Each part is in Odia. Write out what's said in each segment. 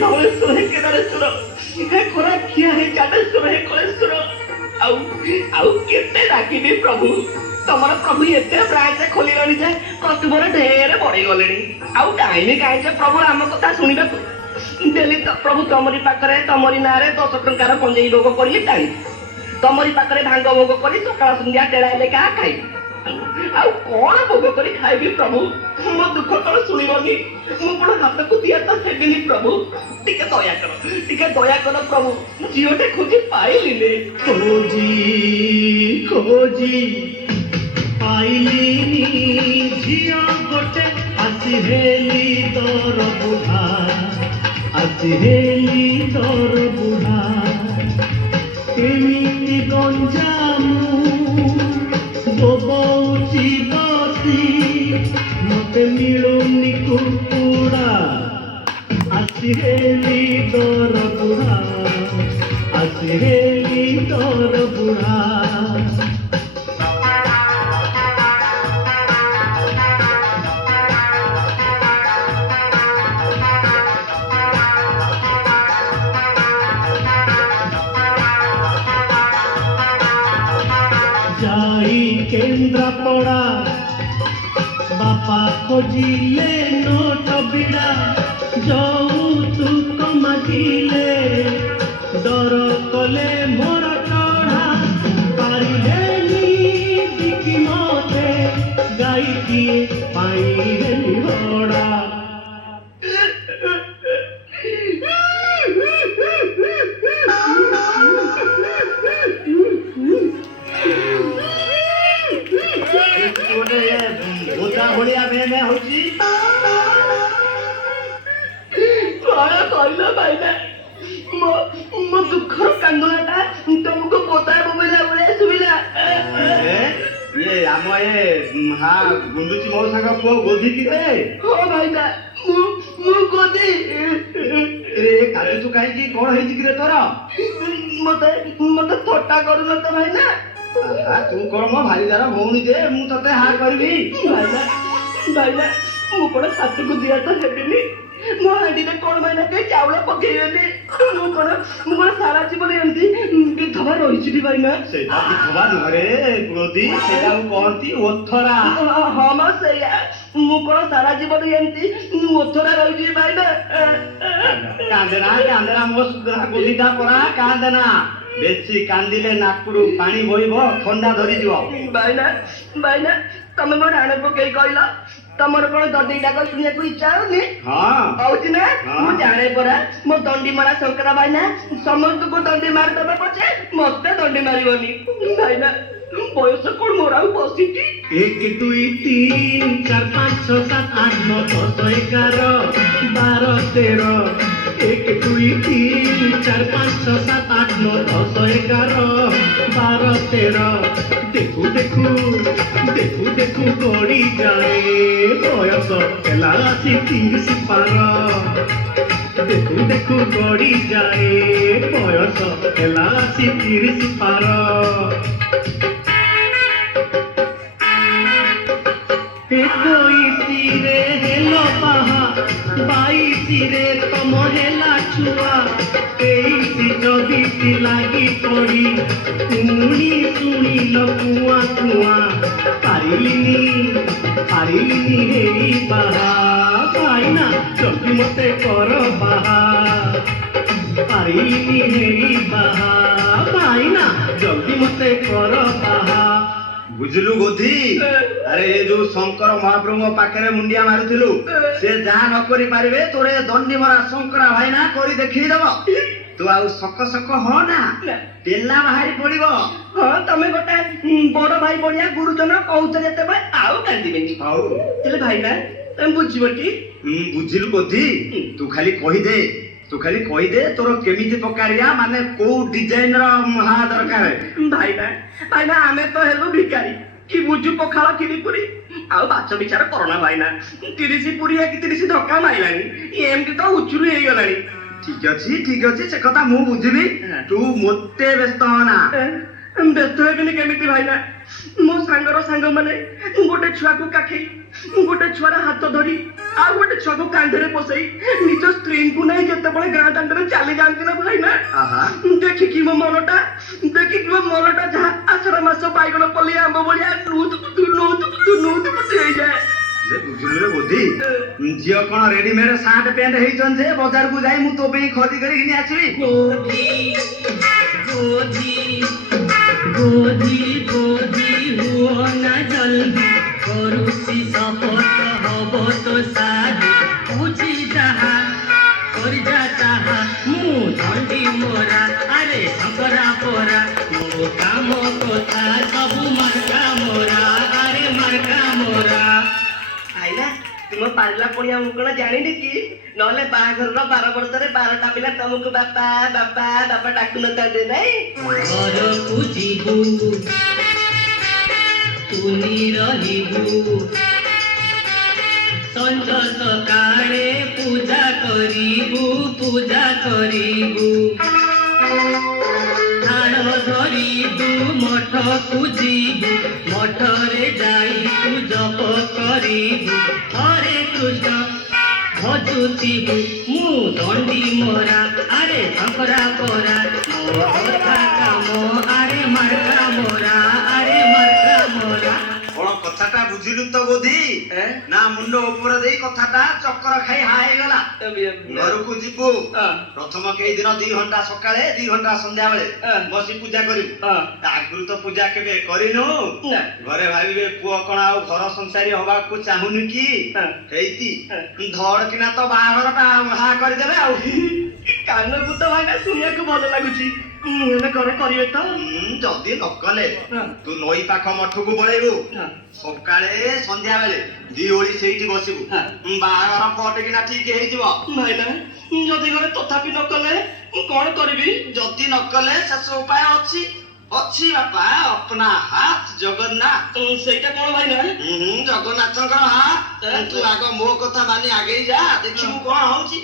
धवलेश्वर हे केदारेश्वर हे खोराकिया हे चाटेश्वर हे कलेश्वर आउ आउ केते डाकिबी प्रभु तमर प्रभु एते ब्रांच खोलिलनी जे कतुबर ढेर बड़ी गलेनी आउ टाइम काहे जे प्रभु आम कथा सुनिबा डेली तो प्रभु तमरी पाखरे तमरी नारे 10 टंकार पंजेई भोग करी टाइम तमरी पाखरे भांग भोग करी सकाळ संध्या टेड़ा लेका खाई आउ कौन भोग करी खाइबी प्रभु मो दुख कल सुनिबनी मो कोन हाथ को दिया तो हेबिनी प्रभु टिके दया कर प्रभु जियोटे खोजी पाइलिले खोजी पाइलिनी झियो गोटे आसिहेली तोर बुढ़ा आसिहेली तोर बुढ़ा एमिति गंजामु बोबौची बसी मते मिलुनी कुकुड़ा आसिहेली तोर बुढ़ा आसिहेली तोर बुढ़ा केन्द्रापड़ा बापा खोजिले नोट बिड़ा यौतुक मागिले डर कले मोर टढ़ा पारिलेनी दिकी मते गाईकी पाइलेनी हड़ा बढ़िया में होची कौन कहला भाईना मो दुखर कांदोटा तुमको पोता बोबेला बळे सुबिला ये आम ये हां गुंडुची मौसा का पो गोधी की रे हो भाईना मु गोधी रे काले तू काहे की कोन हेची की रे तोरा मते थोटा करू न त भाईना तू कौन मो भाई दारा भौणी दे मु तते हा करबी भाईना मु कोन साथ को दिया तो हेबिनी मो हांडी ने कोन भाईना के चावल पकेइबेनी मु कोन सारा जीवन एंती विधवा रहिछि भाईना सेटा विधवा नरे ग्रोदी सेटा कोनती ओथरा हां मा सेया मु कोन सारा जीवन एंती ओथरा रहिछि भाईना कांदेना मो सुदरा गोलीटा परा कांदेना बेसी कांदिले नाकुडू पानी बोइबो ठंडा धरी जिवो भाईना तमे मोर आने पकई कहला तमर कोन दंडी डाक सुनिया को इच्छा होनी हां आउची ना मु जाने परा मो दंडी मारा शंकरा भाईना समस्त को दंडी मार दबा पछे मते दंडी मारिवनी भाईना बयस कोन मोराउ बसिटी 1 2 3 4 5 6 7 8 9 10 11 12 13 1 2 3 4 5 6 7 8 9 10 11 12 13 देखू गड़ी जाए बयस केला आसी 30 पार देखू गड़ी जाए बयस केला आसी 30 पार 21 रे हेलो बाहा 22 रे तम हेला छुआ 23 24 लागी पड़ी पुणी सुनी लकुआ कुआ पारिलिनी हेरी बाहा भाईना जल्दी मते कर बाहा पारिलिनी हेरी बाहा भाईना जल्दी मते कर बाहा बुझलु गोधी अरे ये जो शंकर महाप्रभु पाखरे मुंडिया मारुथिलु से जहा न करि पारिबे तोरे दंडी मरा शंकरा भाईना करि देखि देबो तू आउ सक हो ना पेला बाहरी पड़िबो हां तमे गोटा बड़ भाई बड़िया गुरुजन कहउत जेते भाई आउ कांदिबेनी आउ चले भाईना तम बुझिबटी बुझिलु गोधी तू खाली कहि दे तोर केमिति पकारिया माने को डिजाइन रो महा दरकार भाईना आमे तो हेलु भिखारी कि बुझु पखाला किरिपुरी आउ बाच विचार करना भाईना 30 पुरिया कि 30 धक्का माइलानी एमति तो उचुरु हे गलानी ठीक अछि से कथा मु बुझिबी तू मोते व्यस्त होना व्यस्त हेबिनी केमिति भाईना मो सांगर सांग माने गोटे छुआ को काखी गोटे छुआर हाथ धरी ଆଉ ଗୋଟେ ଛୁଆକୁ କାନ୍ଧରେ ପସେଇ ନିଜ ସ୍ତ୍ରୀଙ୍କୁ ନେଇ ଯେତେବେଳେ ଗାଁ ଦାଣ୍ଡରେ ଚାଲି ଯାଆନ୍ତି ନା ଭାଇନା, ଦେଖିକି ମୋ ମନଟା ଯାହା ଆଷାଢ଼ ମାସ ବାଇଗଣ ପଲ୍ଲି ଆମ୍ବ ଭଳିଆ ନୁତୁକୁତୁ ହେଇଯାଏ। ବୁଝିଲୁ ରେ ବୋଧି, ଝିଅ କଣ ରେଡିମେଡ ସାର୍ଟ ପ୍ୟାଣ୍ଟ ହେଇଛନ୍ତି ଯେ ବଜାରକୁ ଯାଇ ମୁଁ ତୋ ପାଇଁ ଖଦି କରିକି ନେଇ ଆସିବି? हुओ ना जल्दी करुसी शपथ हब तो शादी बुझी जाहा कर जाता मु धंडी मोरा अरे शंकरा पोरा मो काम कथा सबु मार्का मोरा अरे मार्का मोरा। ଭାଇନା ତୁମ ପାରିଲା ପଣିଆ ମୁଁ କଣ ଜାଣିନି କି? ନହେଲେ ବାହାଘରର 12 ବର୍ଷରେ 12ଟା ପିଲା ତମକୁ ବାପା ବାପା ବାପା ଡାକୁନଥାନ୍ତେ ନାଇଁ? ଘରକୁ ଯିବୁ ତୁନି ରହିବୁ ସଞ୍ଜ ସକାଳେ ପୂଜା କରିବୁ ଧାନ ଧରିବୁ ମଠକୁ ଯିବୁ ମଠରେ ଯାଇ ତୁ ଜପ କରିବୁ ହରେ କୃଷ୍ଣ ଭଜୁଥିବୁ ମୁଁ ଦଣ୍ଡି ମୋରା ଆରେ ଶଙ୍କରା ପରା ମୋ କଥା କାମ ଆରେ ମାର୍କା ମୋରା କଣ କଥାଟା ବୁଝିଲୁ ତ ବୋଧି? ନା ମୁଣ୍ଡ ଉପରେ ଦେଇ କଥାଟା ଚକ୍କର ଖାଇ ହେଇଗଲା। ଘରକୁ ଯିବୁ, ପ୍ରଥମ କେଇ ଦିନ 2 ଘଣ୍ଟା ସକାଳେ 2 ଘଣ୍ଟା ସନ୍ଧ୍ୟା ବେଳେ ବସି ପୂଜା କରିବୁ। ଆଗରୁ ତ ପୂଜା କେବେ କରିନୁ, ଘରେ ଭାବିବେ ପୁଅ କଣ ଆଉ ଘର ସଂସାରୀ ହବାକୁ ଚାହୁଁନି କି? ହେଇତି ଧଡ଼ କିନା ତ ବାହାଘରଟା ବାହା କରିଦେବେ ଆଉ। କାନକୁ ତ ଭାଇନା ଶୁଣିବାକୁ ଭଲ ଲାଗୁଛି, ଘରେ କରିବେ ତ? ଯଦି ନ କଲେ ତୁ ନଈ ପାଖ ମଠକୁ ପଳେଇବୁ, ସକାଳେ ସନ୍ଧ୍ୟା ବେଳେ 2 ଓଳି ସେଇଠି ବସିବୁ, ବାହାଘର ପଟକିନା ଠିକ ହେଇଯିବ। ଭାଇନା ଯଦି ଘରେ ତଥାପି ନ କଲେ ମୁଁ କଣ କରିବି? ଯଦି ନ କଲେ ଶେଷ ଉପାୟ ଅଛି ବାପା, ଅପନା ହାତ ଜଗନ୍ନାଥ। ସେଇଟା କଣ ଭାଇନା? ଜଗନ୍ନାଥଙ୍କର ହାତ। ତୁ ଆଗ ମୋ କଥା ମାନି ଆଗେଇ ଯା, ଦେଖିବୁ କଣ ହଉଛି।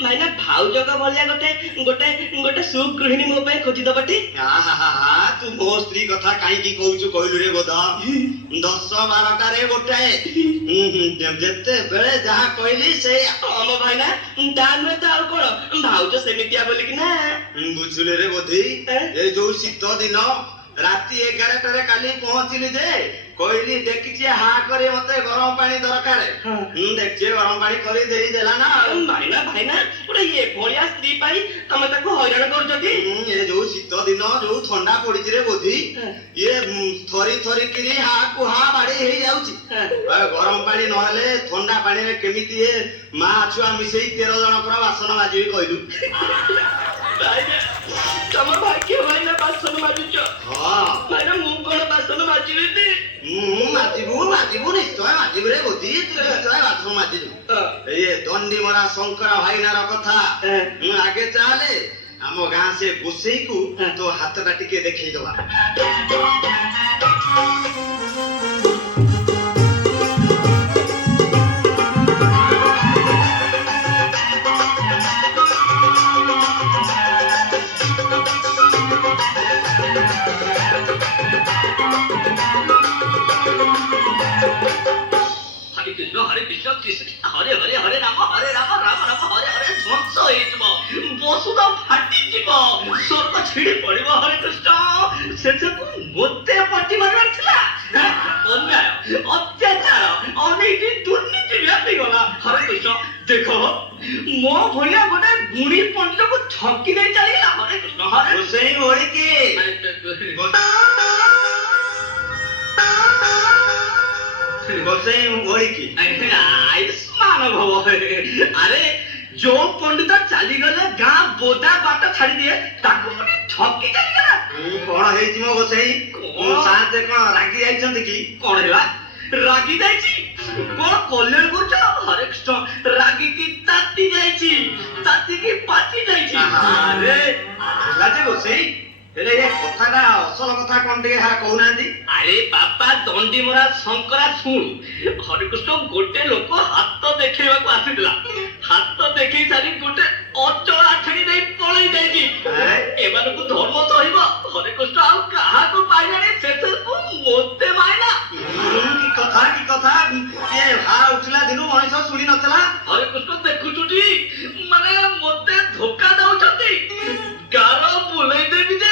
ଭାଇନା ଭାଉଜଙ୍କ ଭଳିଆ ଗୋଟେ ସୁଗୃହିଣୀ ମୋ ପାଇଁ ଖୋଜିଦବଟି? ତୁ ମୋ ସ୍ତ୍ରୀ କଥା କାହିଁକି କହୁଛୁ କହିଲୁ ରେ ବୋଧ? 10-12ଟାରେ ଗୋଟାଏ, ଯେତେବେଳେ ଯାହା କହିଲି ସେଇଆ। ଆମ ଭାଇନା ତା ନୁହେଁ ତ ଆଉ କଣ, ଭାଉଜ ସେମିତିଆ ବୋଲିକି ନା। ବୁଝିଲେ ରେ ବୋଧି, ଏ ଯୋଉ ଶୀତ ଦିନ ରାତି 11ଟାରେ କାଲି ପହଞ୍ଚିଲି ଯେ କହିଲି ଡେକିଚିଏ ହା କରି ମତେ ଗରମ ପାଣି ଦରକାର। ଡେକିଚିଏ ଗରମ ପାଣି କରି ଦେଇଦେଲା ନା। ଭାଇନା ଗୋଟେ ଇଏ ଭଳିଆ ସ୍ତ୍ରୀ ପାଇଁ ତମେ ତାକୁ ହଇରାଣ କରୁଛନ୍ତି। ଏ ଯୋଉ ଶୀତ ଦିନ ଯୋଉ ଥଣ୍ଡା ପଡିଛି ରେ ବୋଧି, ଇଏ ଥରିକିରି ହାକୁ ହା ବାଡେଇ ହେଇଯାଉଛି। ଗରମ ପାଣି ନହେଲେ ଥଣ୍ଡା ପାଣିରେ କେମିତି ଏ ମା ଛୁଆ ମିଶେଇ 13 ଜଣଙ୍କର ବାସନ ମାଜିବି କହିଲୁ? ତମ ଭାଗ୍ୟ ଭାଇନା ବାସନ ମାଜୁଛ। ଭାଇନା ମୁଁ କଣ ବାସନ ମାଜିବି? ମାଜିବୁ ନିଶ୍ଚୟ ମାଜିବୁ ରେ ବୋଧି, ତୁ ନିଶ୍ଚୟ ବାସନ ମାଜିବୁ। ଏ ଦଣ୍ଡି ମରା ଶଙ୍କର ଭାଇନାର କଥା ଆଗେ ଚାଲେ, ଆମ ଗାଁ ସେ ଗୋସେଇକୁ ତୋ ହାତଟା ଟିକେ ଦେଖେଇଦବା। हरे कृष्ण हरे हरे हरे राम राम राम हरे हरे ध्वंस ହେଇଯିବ, ବସୁଧା ଫାଟିଯିବ, ସ୍ୱର୍ଗ ଛିଡ଼ି ପଡ଼ିବ। ହରେ କୃଷ୍ଣ ସେସବୁ ମୋତେ ପାଟି ମାରିବାର ଥିଲା। ଅନ୍ୟାୟ ଅତ୍ୟାଚାର ଅନେକ ଦୁର୍ନୀତି ବ୍ୟାପିଗଲା। ହରେ କୃଷ୍ଣ ଦେଖ, ମୋ ଭଳିଆ ଗୋଟେ ଗୁଣି ପଣ୍ଡିତକୁ ଠକି ଦେଇ ଚାଲିଗଲା। ହରେ କୃଷ୍ଣ ହରେ ସେଇ ଓଳିକି ଆୟୁଷ୍ମାନ ଭବ। ଆରେ ଯୋଉ ପଣ୍ଡିତ ଚାଲିଗଲେ ଗାଁ ବୋଦା ବାଟ ଛାଡି ଦିଏ, ତାକୁ ପୁଣି ଠକି ଚାଲିଗଲା। କଣ ହେଇଛି ମୋ ଗୋସେଇ? ସାନ୍ତେ କଣ ରାଗି ଯାଇଛନ୍ତି କି? କଣ ହେଲା? ରାଗି ଯାଇଛି? କଣ କଲ୍ୟାଣ କରୁଛ? ହରେ କୃଷ୍ଣ ରାଗିକି ତାତି ଯାଇଛି, ତାତିକି ପାତି ଯାଇଛି। ଆରେ ହେଲା ଯେ ଗୋସେଇ, ହେଲେ ଏ କଥାଟା ଅସଲ କଥା କଣ ଟିକେ କହୁନାହାନ୍ତି? ଆରେ ବାପା ଦଣ୍ଡି ମରା ଶଙ୍କରା ଶୁଣୁ, ହରିକୃଷ୍ଣ ଗୋଟେ ଲୋକ ହାତ ଦେଖେଇବାକୁ ଆସିଥିଲା, ହାତ ଦେଖେଇ ସାରି ଗୋଟେ ଅଚଳା ଛାଡି ଦେଇ ପଳେଇ ଯାଇଛି। ଏମାନଙ୍କୁ ଧର୍ମ ସହିବ? ହରିକୃଷ୍ଣ ଆଉ କାହାକୁ ପାଇଲାନି, ଶେଷକୁ ମୋତେ ମାଇଲା। କି କଥା କଥା ଇଏ ହା ଉଠିଲା ଦିନୁ ମଣିଷ ଶୁଣି ନଥିଲା। ହରେ କୃଷ୍ଣ ଦେଖୁଛୁଟି ମାନେ ମତେ ଧୋକା ଦଉଛନ୍ତି ଗାର ବୁଲେଇ ଦେବି ଯେ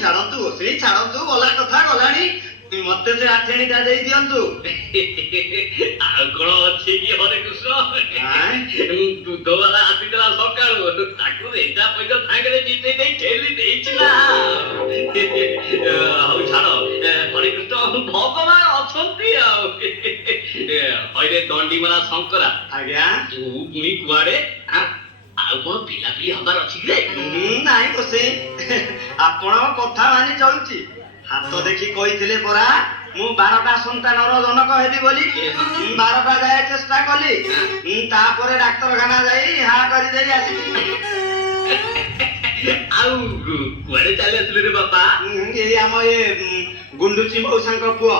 ଛାଡ଼ନ୍ତୁ ସେଇ ଛାଡ଼ନ୍ତୁ ଗଲା କଥା ଗଲାଣି ମତେ ସେ ଆଠେଣୀଟା ଦେଇ ଦିଅନ୍ତୁ। ଆଉ କଣ ଅଛି କି ହରେ କୃଷ୍ଣ ଦୁଧ ବାଲା ଆସିଥିଲା ସକାଳୁ ତାକୁ ଏଇଟା ପଇସା ସାଙ୍ଗରେ ମିଶେଇ ଦେଇ ଠେଲି ଦେଇଛି ନା। ହଉ ଛାଡ ହରେ କୃଷ୍ଣ ଭଗବାନ ଅଛନ୍ତି ଆଉ। ହଇରେ ଦଣ୍ଡି ମରା ଶଙ୍କରା ଆଜ୍ଞା ତୁ ପୁଣି କୁଆଡେ ଆଉ କଣ ପିଲାପିଲି ହବାର ଅଛି କି ରେ? ନାଇଁ ଗୋସେଇ ଆପଣଙ୍କ କଥା ମାନି ଚଳୁଛି। ହାତ ଦେଖି କହିଥିଲେ ପରା ମୁଁ 12ଟା ସନ୍ତାନର ଜନକ ହେବି ବୋଲି। 12ଟା ଯାଏ ଚେଷ୍ଟା କଲି ତାପରେ ଡାକ୍ତରଖାନା ଯାଇ ହା କରିଦେଇ ଆସିଛି। ଆଉ କୁଆଡେ ଚାଲି ଆସିଲେ ରେ ବାପା? ଏଇ ଆମ ଏ ଗୁଣ୍ଡୁଚି ମଉସାଙ୍କ ପୁଅ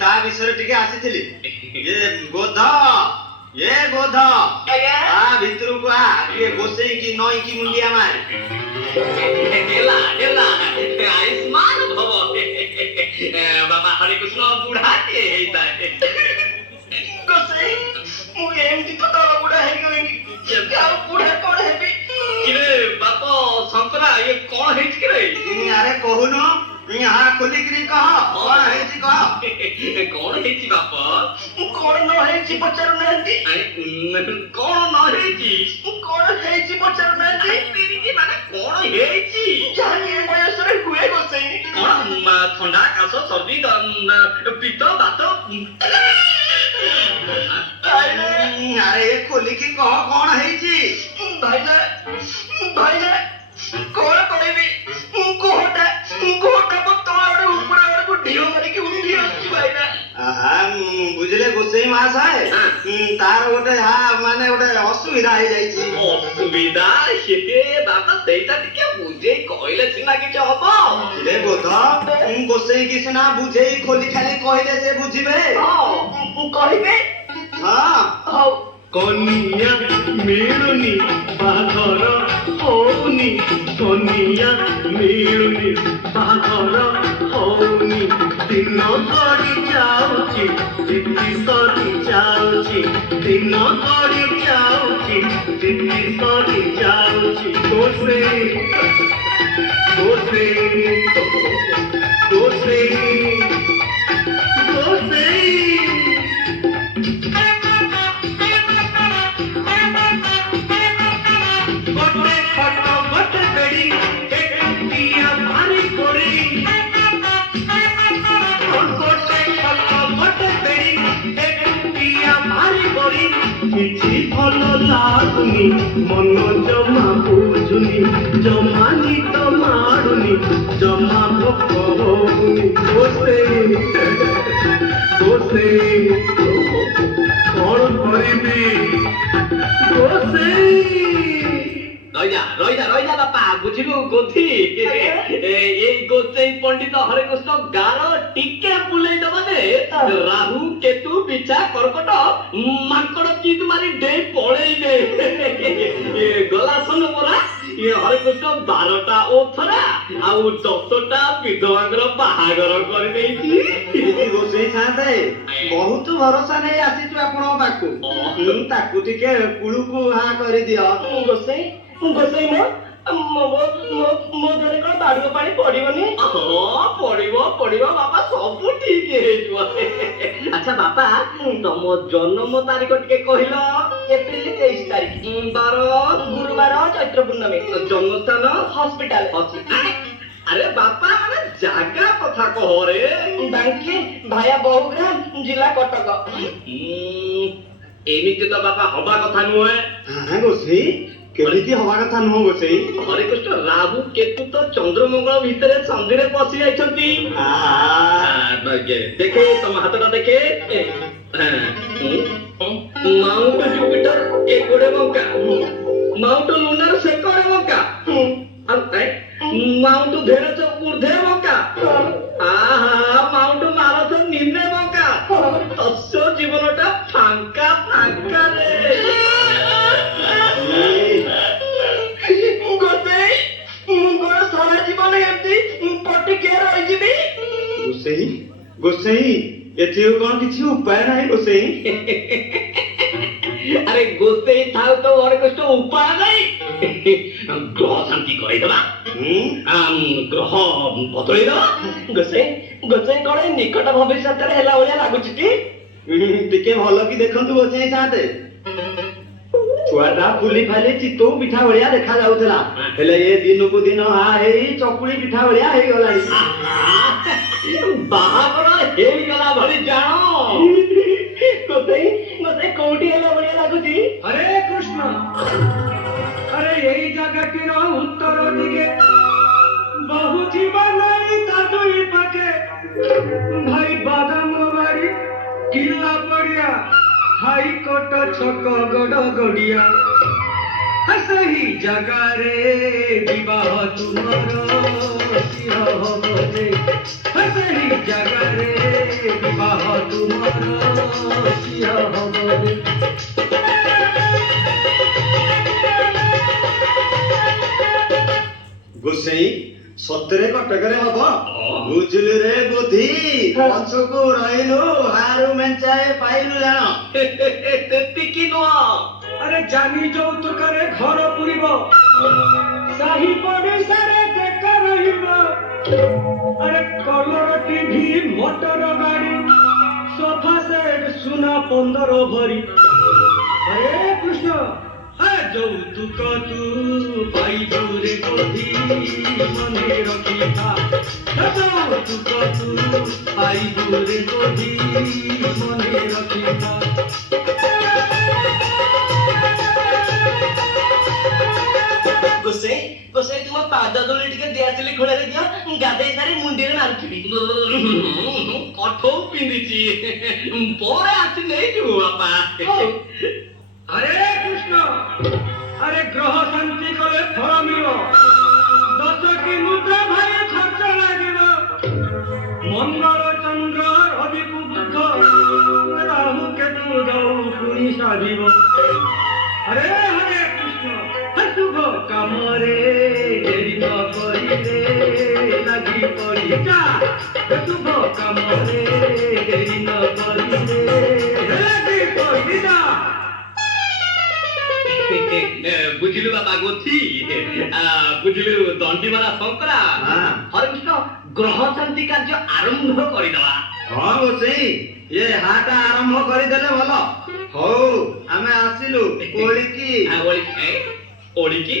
ତା ବିଷୟରେ ଟିକେ ଆସିଥିଲି। ଏ ଗୋଧ ଆ ଭିତରକୁ ଆ ଟିକେ ଗୋସେଇକି ନଇକି ମୁଣ୍ଡିଆ ମାର। ଡେଲା ଆୟୁଷ୍ମାନ ଭବ। ବାବା ହରେ କୃଷ୍ଣ ବୁଢାଟିଏ ହେଇଥାଏ। ଗୋସେଇ ମୁଁ ଏମିତି ତ ତଳ ବୁଢା ହେଇଗଲିଣି ଆଉ ବୁଢା କଣ ହେବି? କିରେ ବାପ ଶଙ୍କରା ଇଏ କଣ ହେଇଛି କିରେ? ଆରେ କହୁନୁ ହା ଖୋଲିକିରି କହ କଣ ହେଇଛି କହ। କଣ ହେଇଛି ବାପ? କଣ ନ ହେଇଛି ପଚାରୁନାହାନ୍ତି? କଣ ନ ହେଇଛି? କଣ ହେଇଛି ପଚାରୁନାହାନ୍ତି? ମାନେ କଣ ହେଇଛି? ଯାହା ଏ ବୟସରେ ହୁଏ ଗୋସେଇ। କଣ ଥଣ୍ଡା କାଶ ସର୍ଦ୍ଦି ପିତ୍ତ ବାତ? ଆରେ ଖୋଲିକି କହ କଣ ହେଇଛି। ଭାଇନା କଣ କହିବି? ଗୋହଟା ମୋ ତଳ ଆଡେ ଉପର ଆଡକୁ ଢିଅ ମାରିକି ଉଠି ଆସୁଛି ଭାଇନା। ବୁଝିଲେ ଗୋସେଇ ମହାଶୟ ତାର ଗୋଟେ ମାନେ ଗୋଟେ ଅସୁବିଧା ହେଇଯାଇଛି। ଅସୁବିଧା ବାପା ସେଇଟା ଟିକେ ବୁଝେଇ କହିଲେ ସିନା କିଛି ହବ। ରେ ବୋଧ ଗୋସେଇକି ସିନା ବୁଝେଇ ଖୋଲି ଖାଲି କହିଲେ ସେ ବୁଝିବେ। କହିବେ? ହଁ ହଉ। କନିଆ ମିଳୁନି ବାହାଘର ହଉନି, କନିଆ ମିଳୁନି ବାହାଘର ହଉନି। ଦିନ ଗଡ଼ି ଯାଉଛି ତିଥି ସରି ଯାଉଛି, ଦିନ ଗଡ଼ି ଯାଉଛି ତିଥି ସରି ଯାଉଛି। ଗୋସେଇ ଗୋଟେ ଖଟ ଗୋଟେ ବେଡି ଏକୁଟିଆ ଭାରି ପଡି, ଗୋଟେ ଖଟ ଗୋଟେ ବେଡି ଏକୁଟିଆ ଭାରି ପଡି। କିଛି ଭଲ ଲାଗୁନି ମନ ଜମା ବୁଝୁନି, ଜମା ନିଦ ମାଡୁନି, ଜମା ଭୋକ ହଉନି। ଗୋସେଇ କଣ କରିବି ଗୋସେଇ? ରହିଯା ବାପା ବୁଝିଲୁ ଗୋଧି ଏଇ ଗୋଚେଇ ପଣ୍ଡିତ ହରେ କୃଷ୍ଣ ଗାର ଟିକେ ବୁଲେଇ ଦବ ଯେ ରାହୁ କେତୁ ବିଛା କର୍କଟ ମାଙ୍କଡ ଚିତ ମାରି ଡେଇ ପଳେଇବେ। ଗଲା ସନ ପରା ହରେ କୃଷ୍ଣ 12ଟା ଓଥରା ଆଉ 10ଟା ବିଧବାଙ୍କର ବାହାଘର କରିଦେଇଛି। ରୋଷେଇ ଥାନ୍ତେ ବହୁତ ଭରସା ନେଇ ଆସିଛୁ ଆପଣଙ୍କ ପାଖକୁ। ତାକୁ ଟିକେ କୁଳୁକୁ ହା କରିଦିଅ। ଗୋସେଇ ମୋ ଦେହରେ କଣ ବାଡୁଅ ପାଣି ପଡିବନି? ହଁ ପଡିବ ବାପା ସବୁ ଠିକ ହେଇଯିବ। ଆଚ୍ଛା ବାପା ତମ ଜନ୍ମ ତାରିଖ ଟିକେ କହିଲ? ଏପ୍ରିଲ 23 ତାରିଖ, ବାର ଗୁରୁବାର, ଚୈତ୍ର ପୂର୍ଣ୍ଣମୀ, ଜନ୍ମସ୍ଥାନ ହସ୍ପିଟାଲ, ଆରେ ବାପା ମାନେ ଜାଗା କଥା କହରେ। ବାଙ୍କି ଭାୟା ବହୁଗ୍ରାମ, ଜିଲ୍ଲା କଟକ। ଏମିତି ତ ବାପା ହବା କଥା ନୁହେଁ। ରୋଷେଇ କେମିତି ହବା କଥା ନୁହଁ ଗୋସେଇ? ହରେ କୃଷ୍ଣ ରାହୁ କେତୁ ତ ଚନ୍ଦ୍ରମଙ୍ଗଳ ଭିତରେ ସନ୍ଧିରେ ପଶି ଯାଇଛନ୍ତି। ଦେଖେ ତମ ହାତଟା ଦେଖେ। ମାଉଣ୍ଟ ଜୁପିଟର ଏ ଗୋଡେ ବଙ୍କା, ମାଉଣ୍ଟ ଲୁନାର ସେ କଡେ ବଙ୍କା, ମାଉଣ୍ଟ ଧେରଜ ଊର୍ଧ୍ୱେ ବଙ୍କା, ମାଉଣ୍ଟ ମାରଥ ନିମ୍ନେ ବଙ୍କା। ତସ୍ୟ ଜୀବନଟା ଫାଙ୍କା ରେ। ଗୋସେଇ ମୋର ସାରା ଜୀବନ ଏମିତି ପଟିକିଆ ରହିଯିବି। ଗୋସେଇ ଏଥିରୁ କଣ କିଛି ଉପାୟ ନାହିଁ ଗୋସେଇ? ଆରେ ଗୋସେଇ ଥାଉ ତ ହରେକୃଷ୍ଣ ଉପାୟ ନାହିଁ। ଗ୍ରହ ଶାନ୍ତି କରେଇଦବା, ଗ୍ରହ ବଦଳେଇଦବା। ଗୋସେଇ ଗୋସେଇ କଣ ଏଇ ନିକଟ ଭବିଷ୍ୟତରେ ହେଲା ଭଳିଆ ଲାଗୁଛି କି? ଟିକେ ଭଲ କି ଦେଖନ୍ତୁ ଗୋସେଇ ସାନ୍ତେ। ଛୁଆଟା ଫୁଲି ଫାଲି ଚିତଉ ପିଠା ଭଳିଆ ଦେଖା ଯାଉଥିଲା, ହେଲେ ଏ ଦିନକୁ ଦିନ ହେଇ ଚକୁଳି ପିଠା ଭଳିଆ ହେଇଗଲାଣି। ବାହାଘର ହେଇଗଲା ଭଳି ଜାଣ। ଗୋସେଇ ଗୋସେଇ କୋଉଠି ହେଲା ଭଳିଆ ଲାଗୁଛି? হরে কৃষ্ণ আরে এই জায়গাটির উত্তর দিকে বহু জীবন তা দুই পাকে ভাই বাদাম বাড়ি কিল্লা পড়িয়া হাইকোর্ট ছক গড় গড়িয়া সেই জায়গারে বিবাহ তুমার শির হব যে সেই জায়গারে বিবাহ তুমার শির হব যে ଗୋସେଇ ସତରେ କଟକରେ ହବ? ବୁଝିଲୁ ରେ ବୁଦ୍ଧି, ପଛକୁ ରହିଲୁ ହାରୁ ମେଞ୍ଚାଏ ପାଇଲୁ ଜାଣ। ସେତିକି ନୁହଁ, আরে জানি যৌতুকরে ঘর পুরিব সাহি পড়িসারে দেখা রহিব আরে কলর টিভি মোটর গাড়ি সোফা সেট সুনা 15 ভরি হরে কৃষ্ণ যৌতুক তু পাইবু রে গধি মনে রখিবা যৌতুক তু পাইবু রে গধি মনে রখিবা ଗୋସେଇ ଗୋସେଇ ତୁମ ପାଦ ଧୂଳି ଟିକେ ଦିଆସିଲି ଖୋଳରେ ଦିଅ, ଗାଧେଇ ସାରି ମୁଣ୍ଡିରେ ମାରୁଥିବି। କଠଉ ପିନ୍ଧିଛି, ପରେ ଆସି ନେଇଯିବୁ ବାପା। হরে কৃষ্ণ আরে গ্রহ শান্তি করে ফল মিল 10টি মুদ্রা ভাই খরচ লাগিব মঙ্গল চন্দ্র রবি বুধ রাহু কেতু দৌপুনি সাধিব হরে হরে কৃষ্ণ শুভ কামরে দেরি ন করিলে লাগি পড়ি যা শুভ কামরে দেরি ন করিলে লাগি পড়ি যা ବୁଝିଲୁ ବାପା ଗୋଥି, ବୁଝିଲୁ ଦଣ୍ଡିମାରା ଶଙ୍କରା। ହରେକୃଷ୍ଣ ଗ୍ରହ ଶାନ୍ତି କାର୍ଯ୍ୟ ଆରମ୍ଭ କରିଦବା। ହଁ ଗୋସେଇ, ଏ ହାଟା ଆରମ୍ଭ କରିଦେଲେ ଭଲ। ହଉ ଆମେ ଆସିଲୁ ଓଳିକି। ଓଳିକି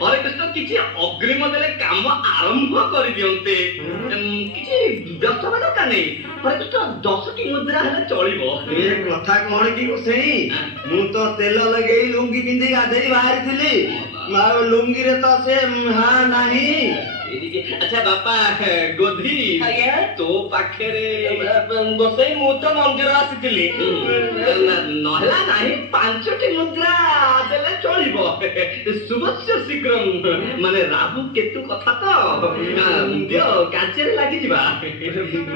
ହରେକୃଷ୍ଣ କିଛି ଅଗ୍ରିମ ଦେଲେ କାମ ଆରମ୍ଭ କରିଦିଅନ୍ତେ। କିଛି ବ୍ୟସ୍ତ ଦରକାର ନାହିଁ। ହରେକୃଷ୍ଣ 10ଟି ମୁଦ୍ରା ହେଲେ ଚଳିବ। ଏ କଥା କଣ କି ଗୋସେଇ, ମୁଁ ତ ତେଲ ଲଗେଇ ଲୁଙ୍ଗି ପିନ୍ଧି ଗାଧେଇ ବାହାରିଥିଲି, ଆଉ ଲୁଙ୍ଗିରେ ତ ସେ ନାହିଁ। ଆଚ୍ଛା ବାପା ଗୋଧି, ତୋ ପାଖରେ ଗୋସେଇ ମୁଁ ତ ମନ୍ଦିର ଆସିଥିଲି, ନହେଲା ନାହିଁ 5ଟି ମୁଦ୍ରା ଦେଲେ ଚଳିବ। ଶୁଭସ୍ୟ ଶୀଘ୍ର, ମାନେ ରାହୁ କେତୁ କଥା ତ ଦିଅ, କାର୍ଯ୍ୟରେ ଲାଗିଯିବା।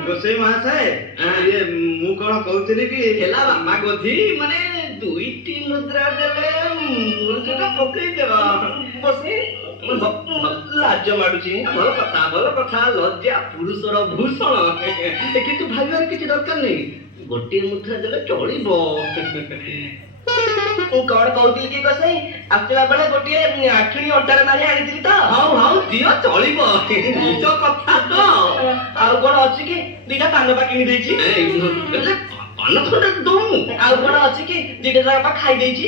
ଗୋସେଇ ମହାଶୟ, ମୁଁ କଣ କହୁଥିଲି କି ହେଲା ବାପା ଗୋଧି, ମାନେ 2ଟି ମୁଦ୍ରା ଦେଲେ ମୁଣ୍ଡଟା ପକେଇଦେବା। ଗୋସେଇ ଲାଜ ମାଡୁଛି। ଭଲ କଥା, ଭଲ କଥା। ଲଜ୍ଜା ପୁରୁଷର ଭୂଷଣ, କିନ୍ତୁ ଭାବିବାର କିଛି ଦରକାର ନାହିଁ। ଗୋଟିଏ ମୁଦ୍ରା ଦେଲେ ଚଳିବ। ମୁଁ କଣ କହୁଥିଲି କି ଗୋସେଇ, ଆସିଲା ବେଳେ ଗୋଟିଏ ଆଠିଣି ଅଣ୍ଟାରେ ମାରି ଆଣିଥିଲି ତ। ହଉ ହଉ ଦିଅ, ଚଳିବ। ନିଜ କଥା ତ। ଆଉ କଣ ଅଛି କି? 2ଟା ପାନ ପା କିଣି ଦେଇଛି। ପାନ ଖଣ୍ଡେ ଦଉନୁ। ଆଉ କଣ ଅଛି କି? 2ଟା ଯାକ ଖାଇ ଦେଇଛି।